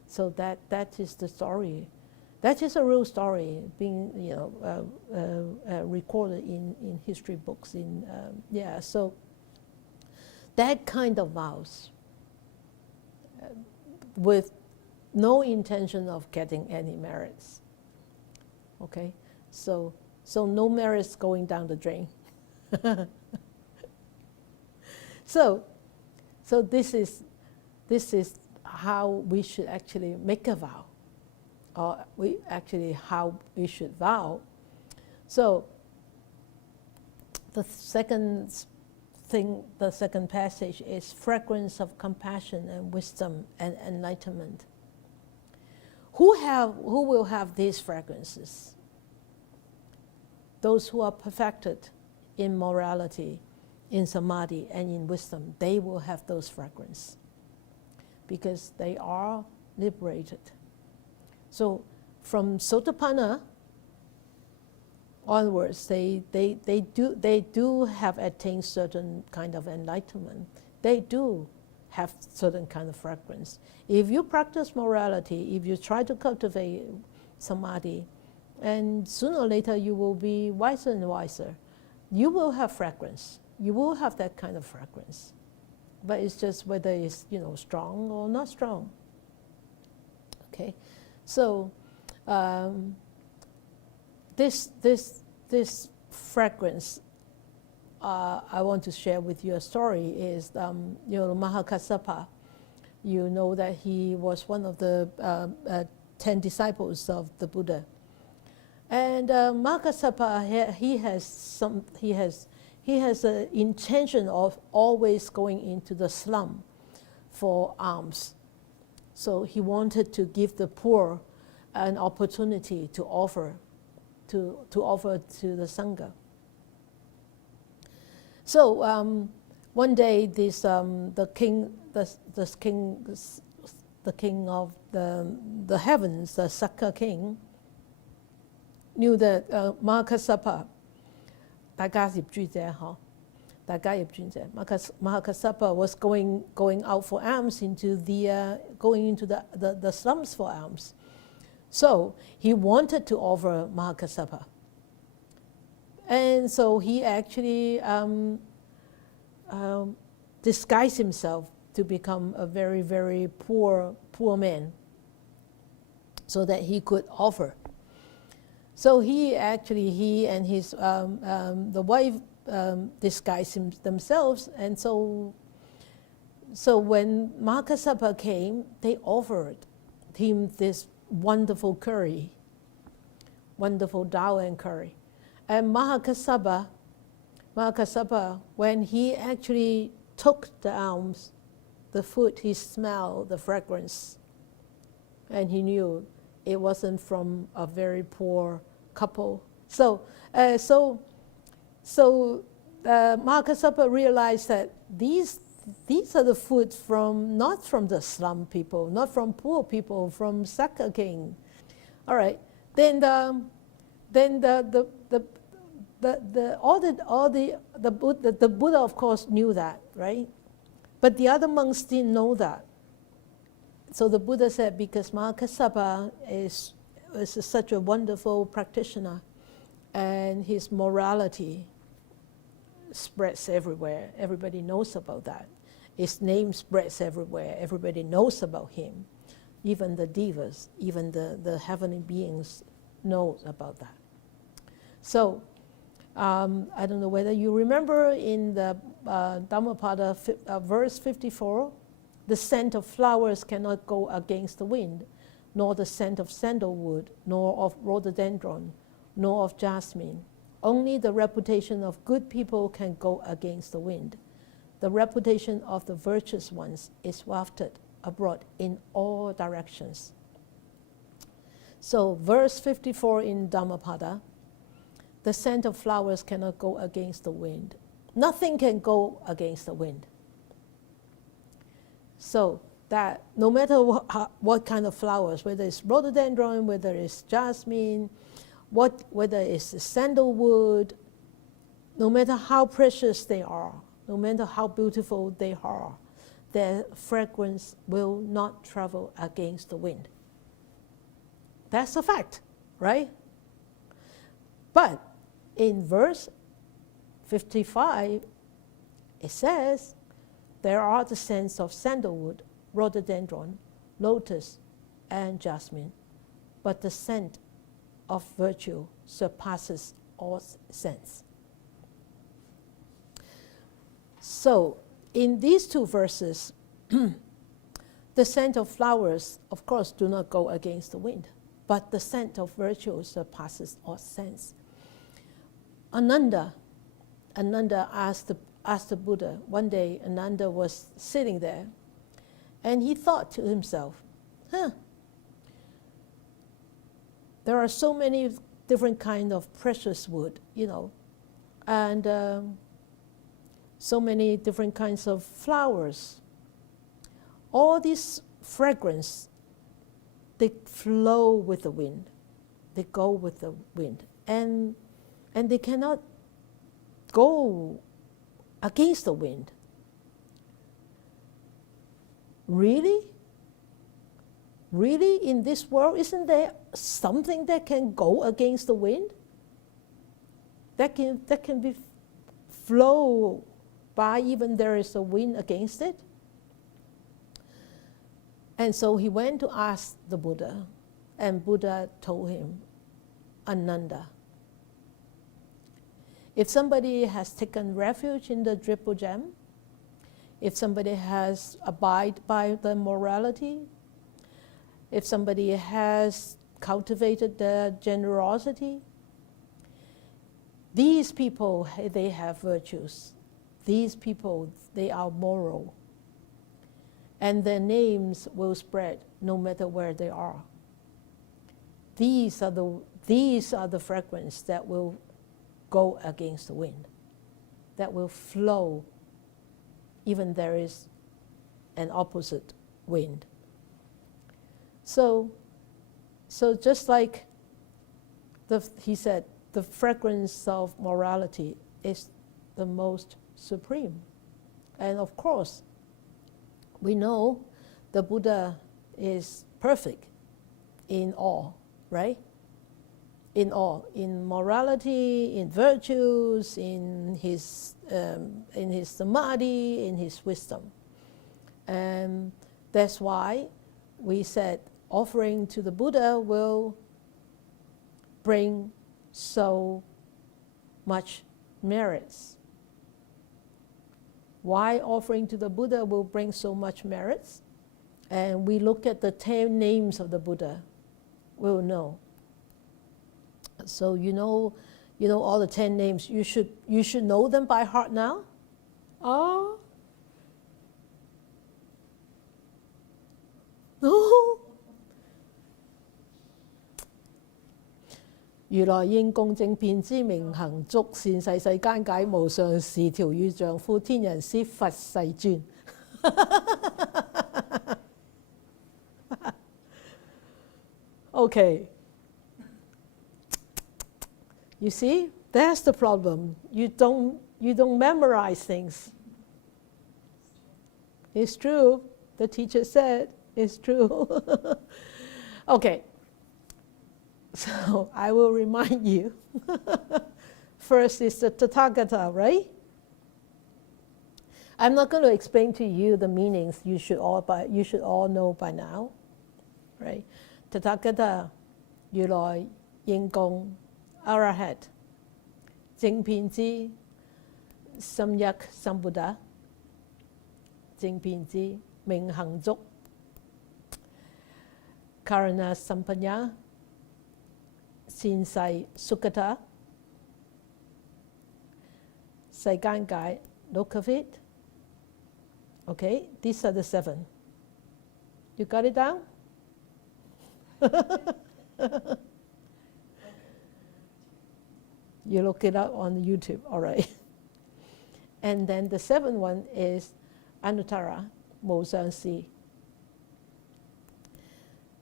So that is the story. That is a real story being, recorded in history books. So that kind of vows, with no intention of getting any merits. Okay, so no merits going down the drain. So this is how we should actually make a vow, or how we should vow. So the second passage is fragrance of compassion and wisdom and enlightenment. Who will have these fragrances? Those who are perfected in morality, in samadhi, and in wisdom, they will have those fragrances because they are liberated. So from Sotapanna onwards, they do have attained certain kind of enlightenment. They do have certain kind of fragrance. If you practice morality, if you try to cultivate samadhi, and sooner or later you will be wiser and wiser, you will have fragrance. You will have that kind of fragrance. But it's just whether it's strong or not strong. Okay, so this fragrance, I want to share with you a story. Is Mahakassapa. You know that he was one of the 10 disciples of the Buddha, and Mahakassapa he has an intention of always going into the slum for alms. So he wanted to give the poor an opportunity to offer to the Sangha. So one day, the king of the heavens, the Saka king, knew that Mahakassapa, Mahakassapa was going out for alms going into the slums for alms. So he wanted to offer Mahakassapa. And so he actually disguised himself to become a very, very poor man so that he could offer. So he and his the wife disguised themselves, and so when Mahakassapa came, they offered him this wonderful curry, wonderful dal and curry. And Mahakassapa, when he actually took the alms, the food, he smelled the fragrance, and he knew it wasn't from a very poor couple. So Mahakassapa realized that these are the food not from the slum people, not from poor people, from Saka king. All right, then the Buddha of course knew that, right? But the other monks didn't know that. So the Buddha said, because Mahakassapa is such a wonderful practitioner, and his morality spreads everywhere. Everybody knows about that. His name spreads everywhere. Everybody knows about him. Even the devas, even the heavenly beings know about that. So I don't know whether you remember in the Dhammapada verse 54, the scent of flowers cannot go against the wind, nor the scent of sandalwood, nor of rhododendron, nor of jasmine. Only the reputation of good people can go against the wind. The reputation of the virtuous ones is wafted abroad in all directions. So verse 54 in Dhammapada, the scent of flowers cannot go against the wind. Nothing can go against the wind. So that no matter what kind of flowers, whether it's rhododendron, whether it's jasmine, whether it's sandalwood, no matter how precious they are, no matter how beautiful they are, their fragrance will not travel against the wind. That's a fact, right? But in verse 55, it says, there are the scents of sandalwood, rhododendron, lotus, and jasmine, but the scent of virtue surpasses all scents. So, in these two verses, the scent of flowers, of course, do not go against the wind, but the scent of virtue surpasses all scents. Ananda asked the Buddha, one day Ananda was sitting there, and he thought to himself, there are so many different kinds of precious wood, and so many different kinds of flowers. All these fragrance, they flow with the wind. They go with the wind. And they cannot go against the wind. Really? Really, in this world, isn't there something that can go against the wind? That can be flow by even there is a wind against it? And so he went to ask the Buddha, and Buddha told him, Ananda, if somebody has taken refuge in the triple gem, if somebody has abided by the morality, if somebody has cultivated the generosity, these people, they have virtues. These people, they are moral. And their names will spread no matter where they are. These are the fragrance that will go against the wind, that will flow even there is an opposite wind. So just like he said, the fragrance of morality is the most supreme. And of course, we know the Buddha is perfect in all, right? In all, in morality, in virtues, in his samadhi, in his wisdom. And that's why we said offering to the Buddha will bring so much merits. Why offering to the Buddha will bring so much merits? And we look at the 10 names of the Buddha, we'll know. So you know all the 10 names. You should know them by heart now. Oh, no. 如來應供正遍知明行足善逝世間解無上士調御丈夫天人師佛世尊 Okay. You see, that's the problem. You don't memorize things. It's true. The teacher said it's true. Okay. So I will remind you. First is the Tathagata, right? I'm not going to explain to you the meanings. You should all know by now, right? Tathagata, 如來應供 Arahat, 正遍知 Samyak Sambuddha, 正遍知明行足 Karana Sampanya, 善逝 Sukkata, 世間解 Lokavit. Okay, these are the 7. You got it down? You look it up on YouTube, all right. And then the 7th one is Anuttara, 無上士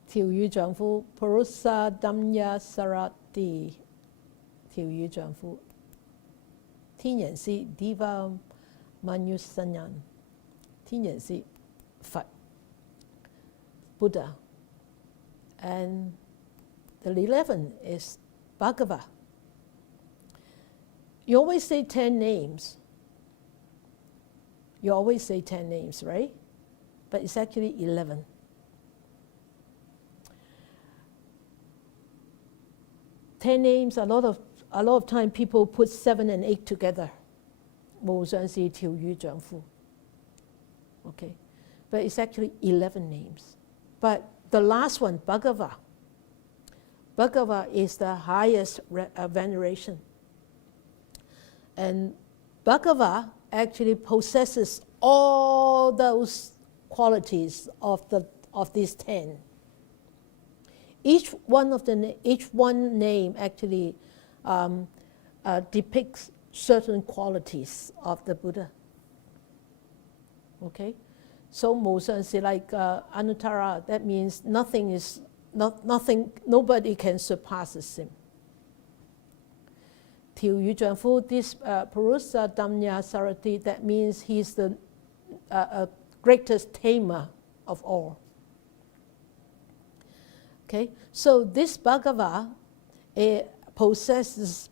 調御丈夫 Purusa Dhamya Sarati, 調御丈夫 天人師 Diva Manjusanyan, 天人師 佛 Buddha. And The 11 is Bhagava. You always say 10 names. You always say 10 names, right? But it's actually 11. Ten names, a lot of time people put 7 and 8 together. 無上士調御丈夫. Okay, but it's actually 11 names. But the last one, Bhagava. Bhagava is the highest veneration. And Bhagava actually possesses all those qualities of these 10. Each one name actually depicts certain qualities of the Buddha. Okay, so 無上士 like Anuttara, that means nothing, nobody can surpass him. 調御丈夫, this Purusa Dhamya Sarati, that means he's the greatest tamer of all. Okay, so this Bhagava possesses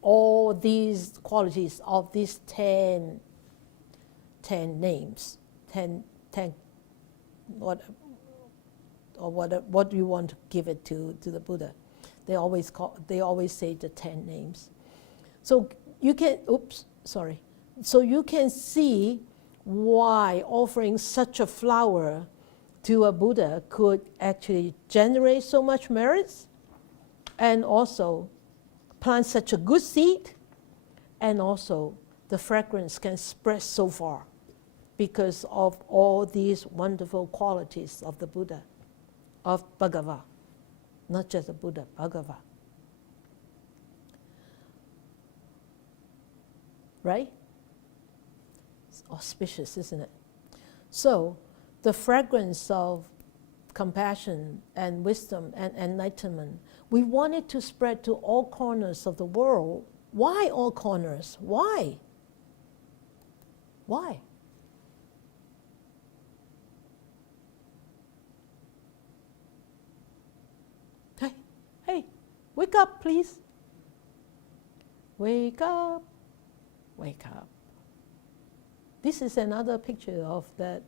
all these qualities of these 10 names, 10 what do you want to give it to the Buddha? They always say the 10 names. So you can So you can see why offering such a flower to a Buddha could actually generate so much merits, and also plant such a good seed, and also the fragrance can spread so far because of all these wonderful qualities of the Buddha, of Bhagava. Not just the Buddha, Bhagava. Right? It's auspicious, isn't it? So, the fragrance of compassion and wisdom and enlightenment, we want it to spread to all corners of the world. Why all corners? Why? Why? Hey, wake up, please. Wake up, wake up. This is another picture of that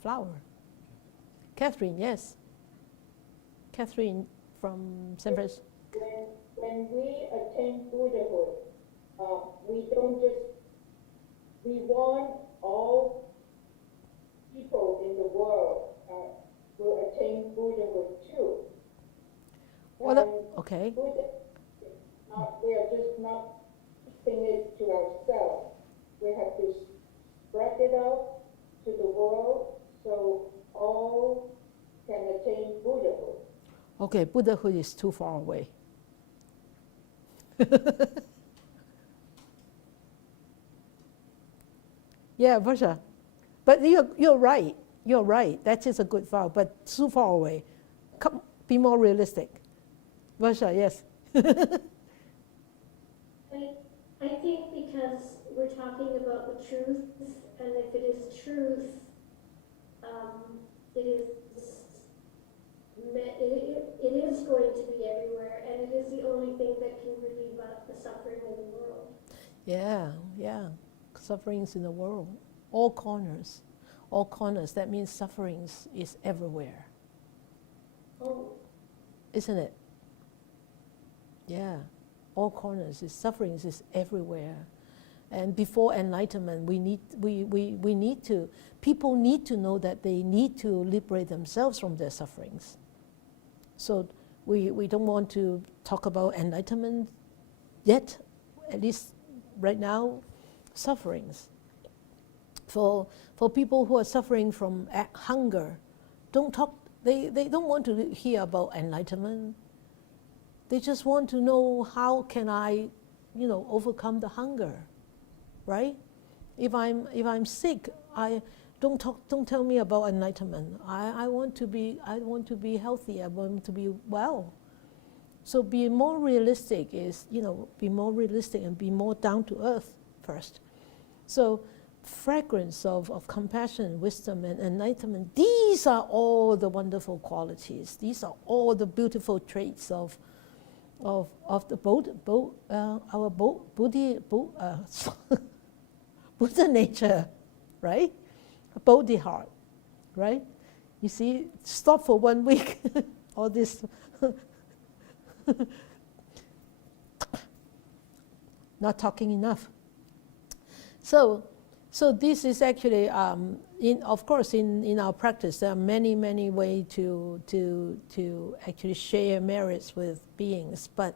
flower. Catherine, yes. Catherine from San Francisco. When we attain Buddhahood, we don't just, we want all people in the world will attain Buddhahood too. Okay. Buddha, we are just not keeping it to ourselves. We have to spread it out to the world so all can attain Buddhahood. Okay, Buddhahood is too far away. Yeah, Varsha. But you're right. You're right. That is a good vow, but too far away. Come, be more realistic. Varsha, yes. I think because we're talking about the truth, and if it is truth, it is going to be everywhere, and it is the only thing that can relieve the suffering in the world. Yeah. Sufferings in the world. All corners. All corners. That means sufferings is everywhere. Oh. Isn't it? Yeah. All corners. Sufferings is everywhere. And before enlightenment, people need to know that they need to liberate themselves from their sufferings. So we don't want to talk about enlightenment yet, at least right now, sufferings. For people who are suffering from hunger, they don't want to hear about enlightenment. They just want to know, how can I, overcome the hunger, right? If I'm sick, don't tell me about enlightenment. I want to be healthy. I want to be well. So be more realistic and be more down to earth first. So fragrance of compassion, wisdom, and enlightenment. These are all the wonderful qualities. These are all the beautiful traits of the Buddha nature, right? Bodhi heart, right? You see, stop for 1 week, all this. Not talking enough. So this is actually, of course, in our practice, there are many, many ways to actually share merits with beings. But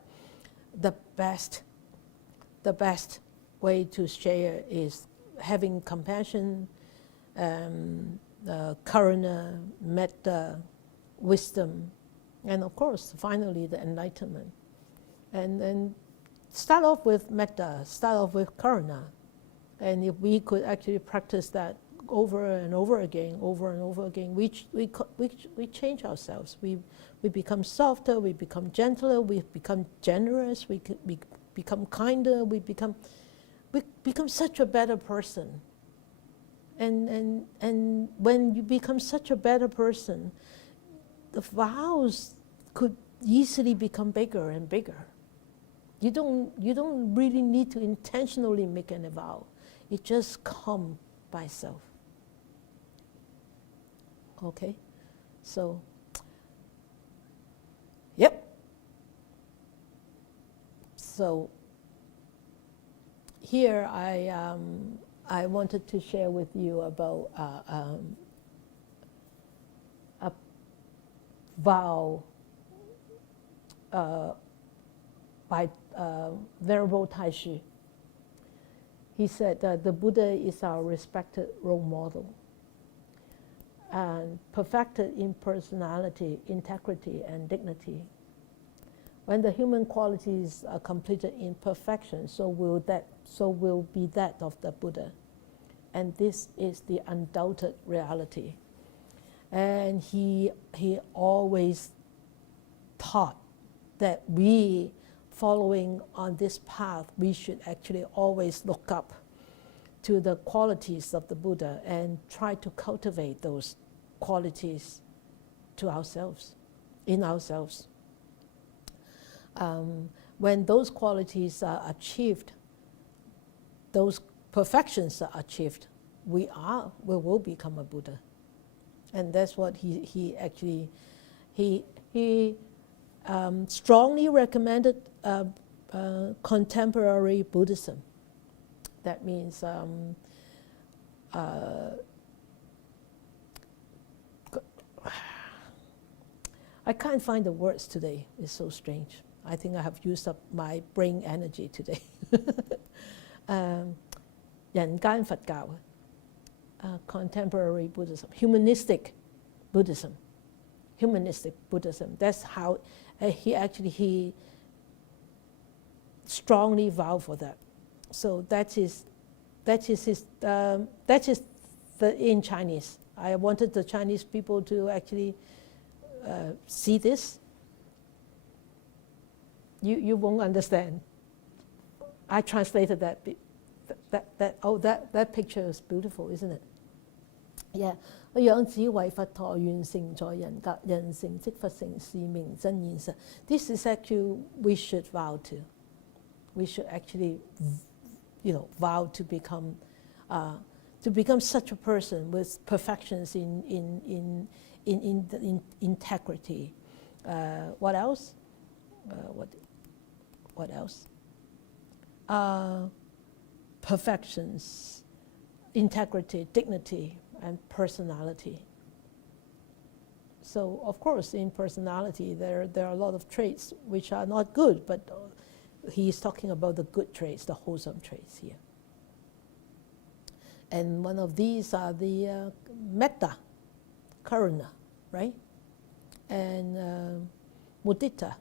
the best way to share is having compassion, karuna, metta, wisdom, and of course, finally, the enlightenment. And start off with metta, start off with karuna. And if we could actually practice that over and over again, we change ourselves. We become softer, we become gentler, we become generous, we become kinder, we become such a better person. And when you become such a better person, the vows could easily become bigger and bigger. You don't really need to intentionally make a vow. It just comes by itself. Okay? So, yep. So, here I wanted to share with you about a vow by Venerable Taishi. He said that the Buddha is our respected role model, and perfected in personality, integrity, and dignity. When the human qualities are completed in perfection, so will be that of the Buddha. And this is the undoubted reality. And he always taught that we, following on this path, we should actually always look up to the qualities of the Buddha and try to cultivate those qualities to ourselves, in ourselves. When those qualities are achieved, those perfections are achieved, we will become a Buddha. And that's what he actually strongly recommended contemporary Buddhism. That means I can't find the words today. It's so strange. I think I have used up my brain energy today. 人間佛教, contemporary Buddhism, humanistic Buddhism. That's how he strongly vowed for that. So that is in Chinese. I wanted the Chinese people to actually see this. You won't understand. I translated that. That picture is beautiful, isn't it? Yeah. 養子為佛陀，願成在人格，人成即佛成，是名真現實. This is actually we should vow to. We should actually, vow to become such a person with perfections in integrity. What else? What else? Perfections, integrity, dignity, and personality. So, of course, in personality, there are a lot of traits which are not good, but he's talking about the good traits, the wholesome traits here. And one of these are the metta, karuna, right? And mudita,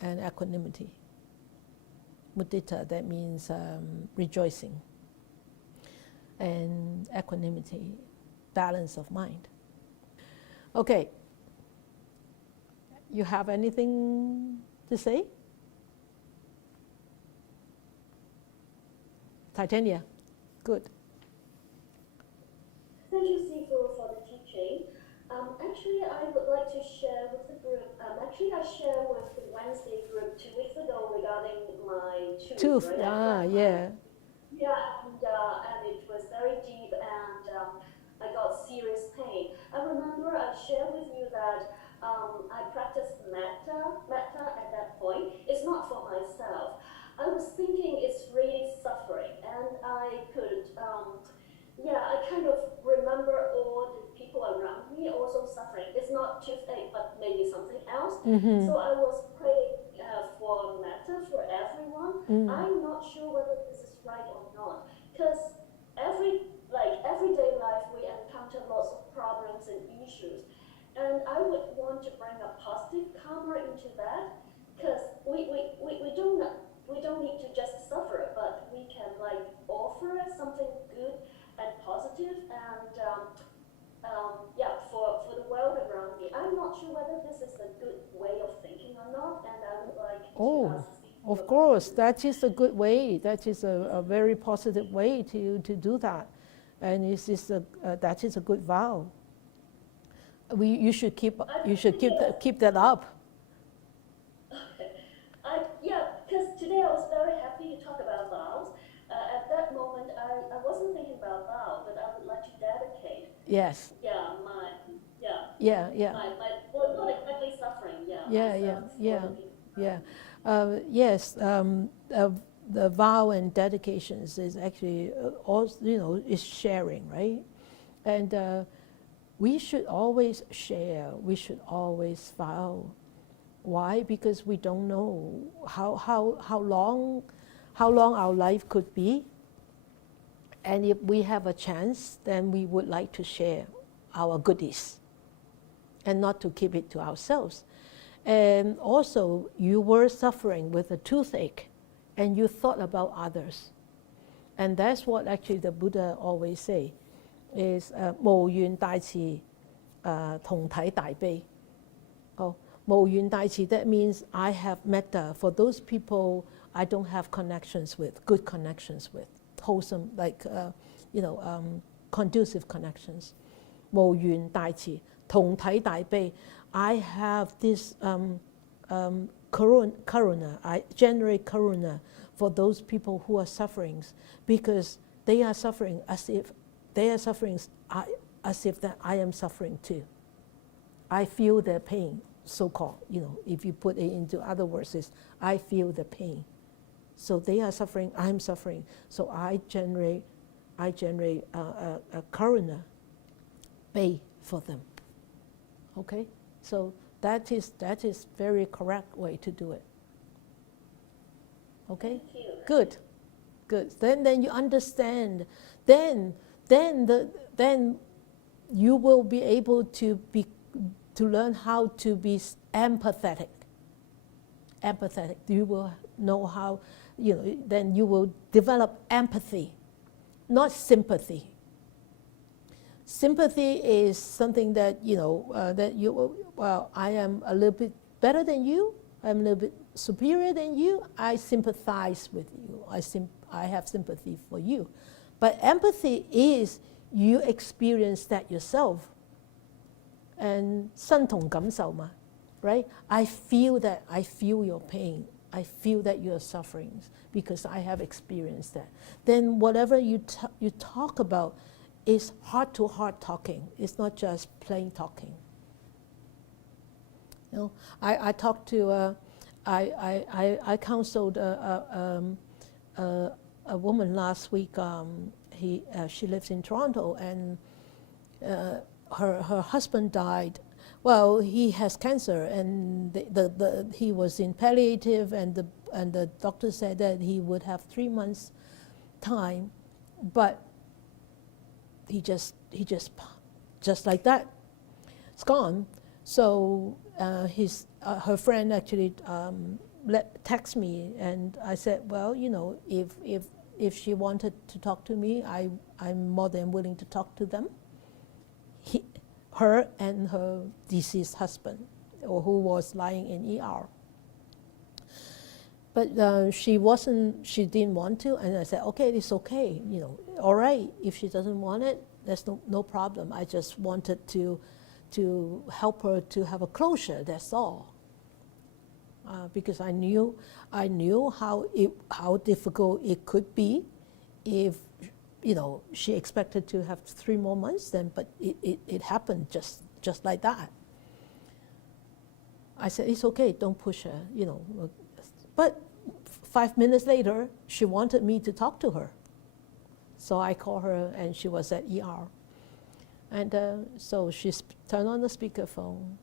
and equanimity. Mudita, that means rejoicing. And equanimity, balance of mind. Okay. You have anything to say? Titania? Good. Thank you, Sifu, for the teaching. Actually, I would like to share with the group. Actually, I shared with the Wednesday group 2 weeks ago regarding my tooth. Right? Yeah. Yeah, and it was very deep, and I got serious pain. I remember I shared with you that I practiced metta at that point. It's not for myself. I was thinking it's really suffering, and I could, I kind of remember all the people around me also suffering. It's not toothache, but maybe something else. Mm-hmm. So I was praying for metta for everyone. I'm not sure whether this is right or not, because everyday life we encounter lots of problems and issues, and I would want to bring a positive karma into that, because we don't need to just suffer, but we can offer something good and positive, and for the world around me. I'm not sure whether this is a good way of thinking or not, and I would like to ask. Of course, that is a good way. That is a very positive way to do that, and that is a good vow. You should keep that up. Because today I was very happy to talk about vows. At that moment, I wasn't thinking about vow, but I would like to dedicate. Yes. Well, not exactly suffering. Yes. The vow and dedications is actually also, is sharing, right? And we should always share. We should always vow. Why? Because we don't know how long our life could be, and if we have a chance, then we would like to share our goodies, and not to keep it to ourselves. And also, you were suffering with a toothache, and you thought about others, and that's what actually the Buddha always say, is 無緣大慈，同體大悲. Oh, 無緣大慈, that means I have metta for those people I don't have connections with, good connections with, wholesome, conducive connections. 無緣大慈，同體大悲. I have this karuna, I generate karuna for those people who are suffering, because they are suffering as if that I am suffering too. I feel their pain, so-called. If you put it into other words, is I feel the pain. So they are suffering, I'm suffering. So I generate a karuna, pay for them. Okay, so that is very correct way to do it. Okay, good. Then you understand. Then you will be able to learn how to be empathetic. You will know how, then you will develop empathy, not sympathy. Sympathy is something that, I am a little bit better than you, I'm a little bit superior than you, I sympathize with you, I have sympathy for you. But empathy is you experience that yourself. And 身同感受嘛, right? I feel your pain. I feel that you are suffering because I have experienced that. Then whatever you talk about is heart-to-heart talking. It's not just plain talking. I talked to, I counseled a woman last week. She lives in Toronto, and her husband died. Well, he has cancer, and he was in palliative, and the doctor said that he would have 3 months time, but he just like that, it's gone. So her friend actually text me, and I said, well, if she wanted to talk to me, I'm more than willing to talk to them. Her and her deceased husband, or who was lying in ER. But she wasn't. She didn't want to, and I said, okay, it's okay. All right. If she doesn't want it, there's no problem. I just wanted to help her to have a closure. That's all. Because I knew how difficult it could be if she expected to have 3 more months. Then, but it happened just like that. I said, it's okay. Don't push her. But 5 minutes later, she wanted me to talk to her. So I called her, and she was at ER. And so she turned on the speakerphone.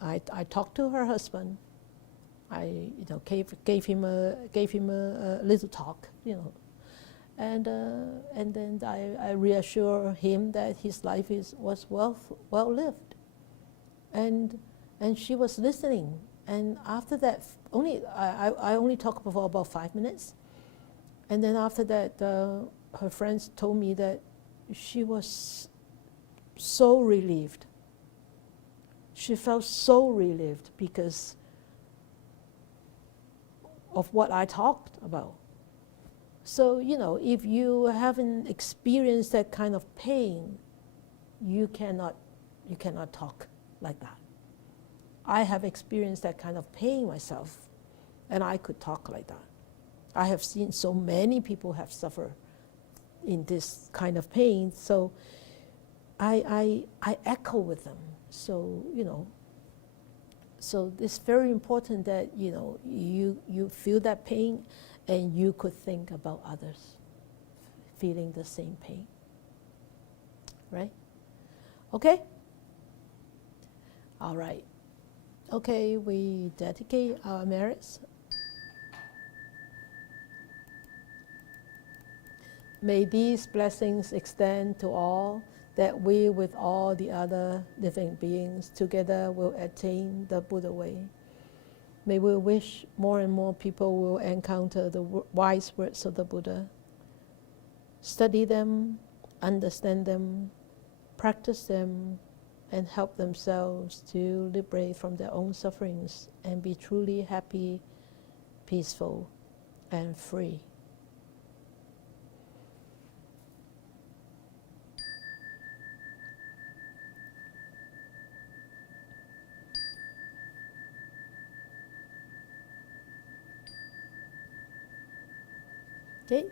I talked to her husband. I gave him a little talk, and then I reassure him that his life was well lived, and she was listening. And after that, I only talked for about 5 minutes, and then after that, her friends told me that she was so relieved. She felt so relieved because of what I talked about. So, if you haven't experienced that kind of pain, you cannot talk like that. I have experienced that kind of pain myself, and I could talk like that. I have seen so many people have suffered in this kind of pain, so I echo with them. So, so it's very important that you feel that pain, and you could think about others feeling the same pain, right? Okay? All right. Okay, we dedicate our merits. May these blessings extend to all, that we with all the other living beings together will attain the Buddha way. May we wish more and more people will encounter the wise words of the Buddha, study them, understand them, practice them, and help themselves to liberate from their own sufferings and be truly happy, peaceful, and free. Okay.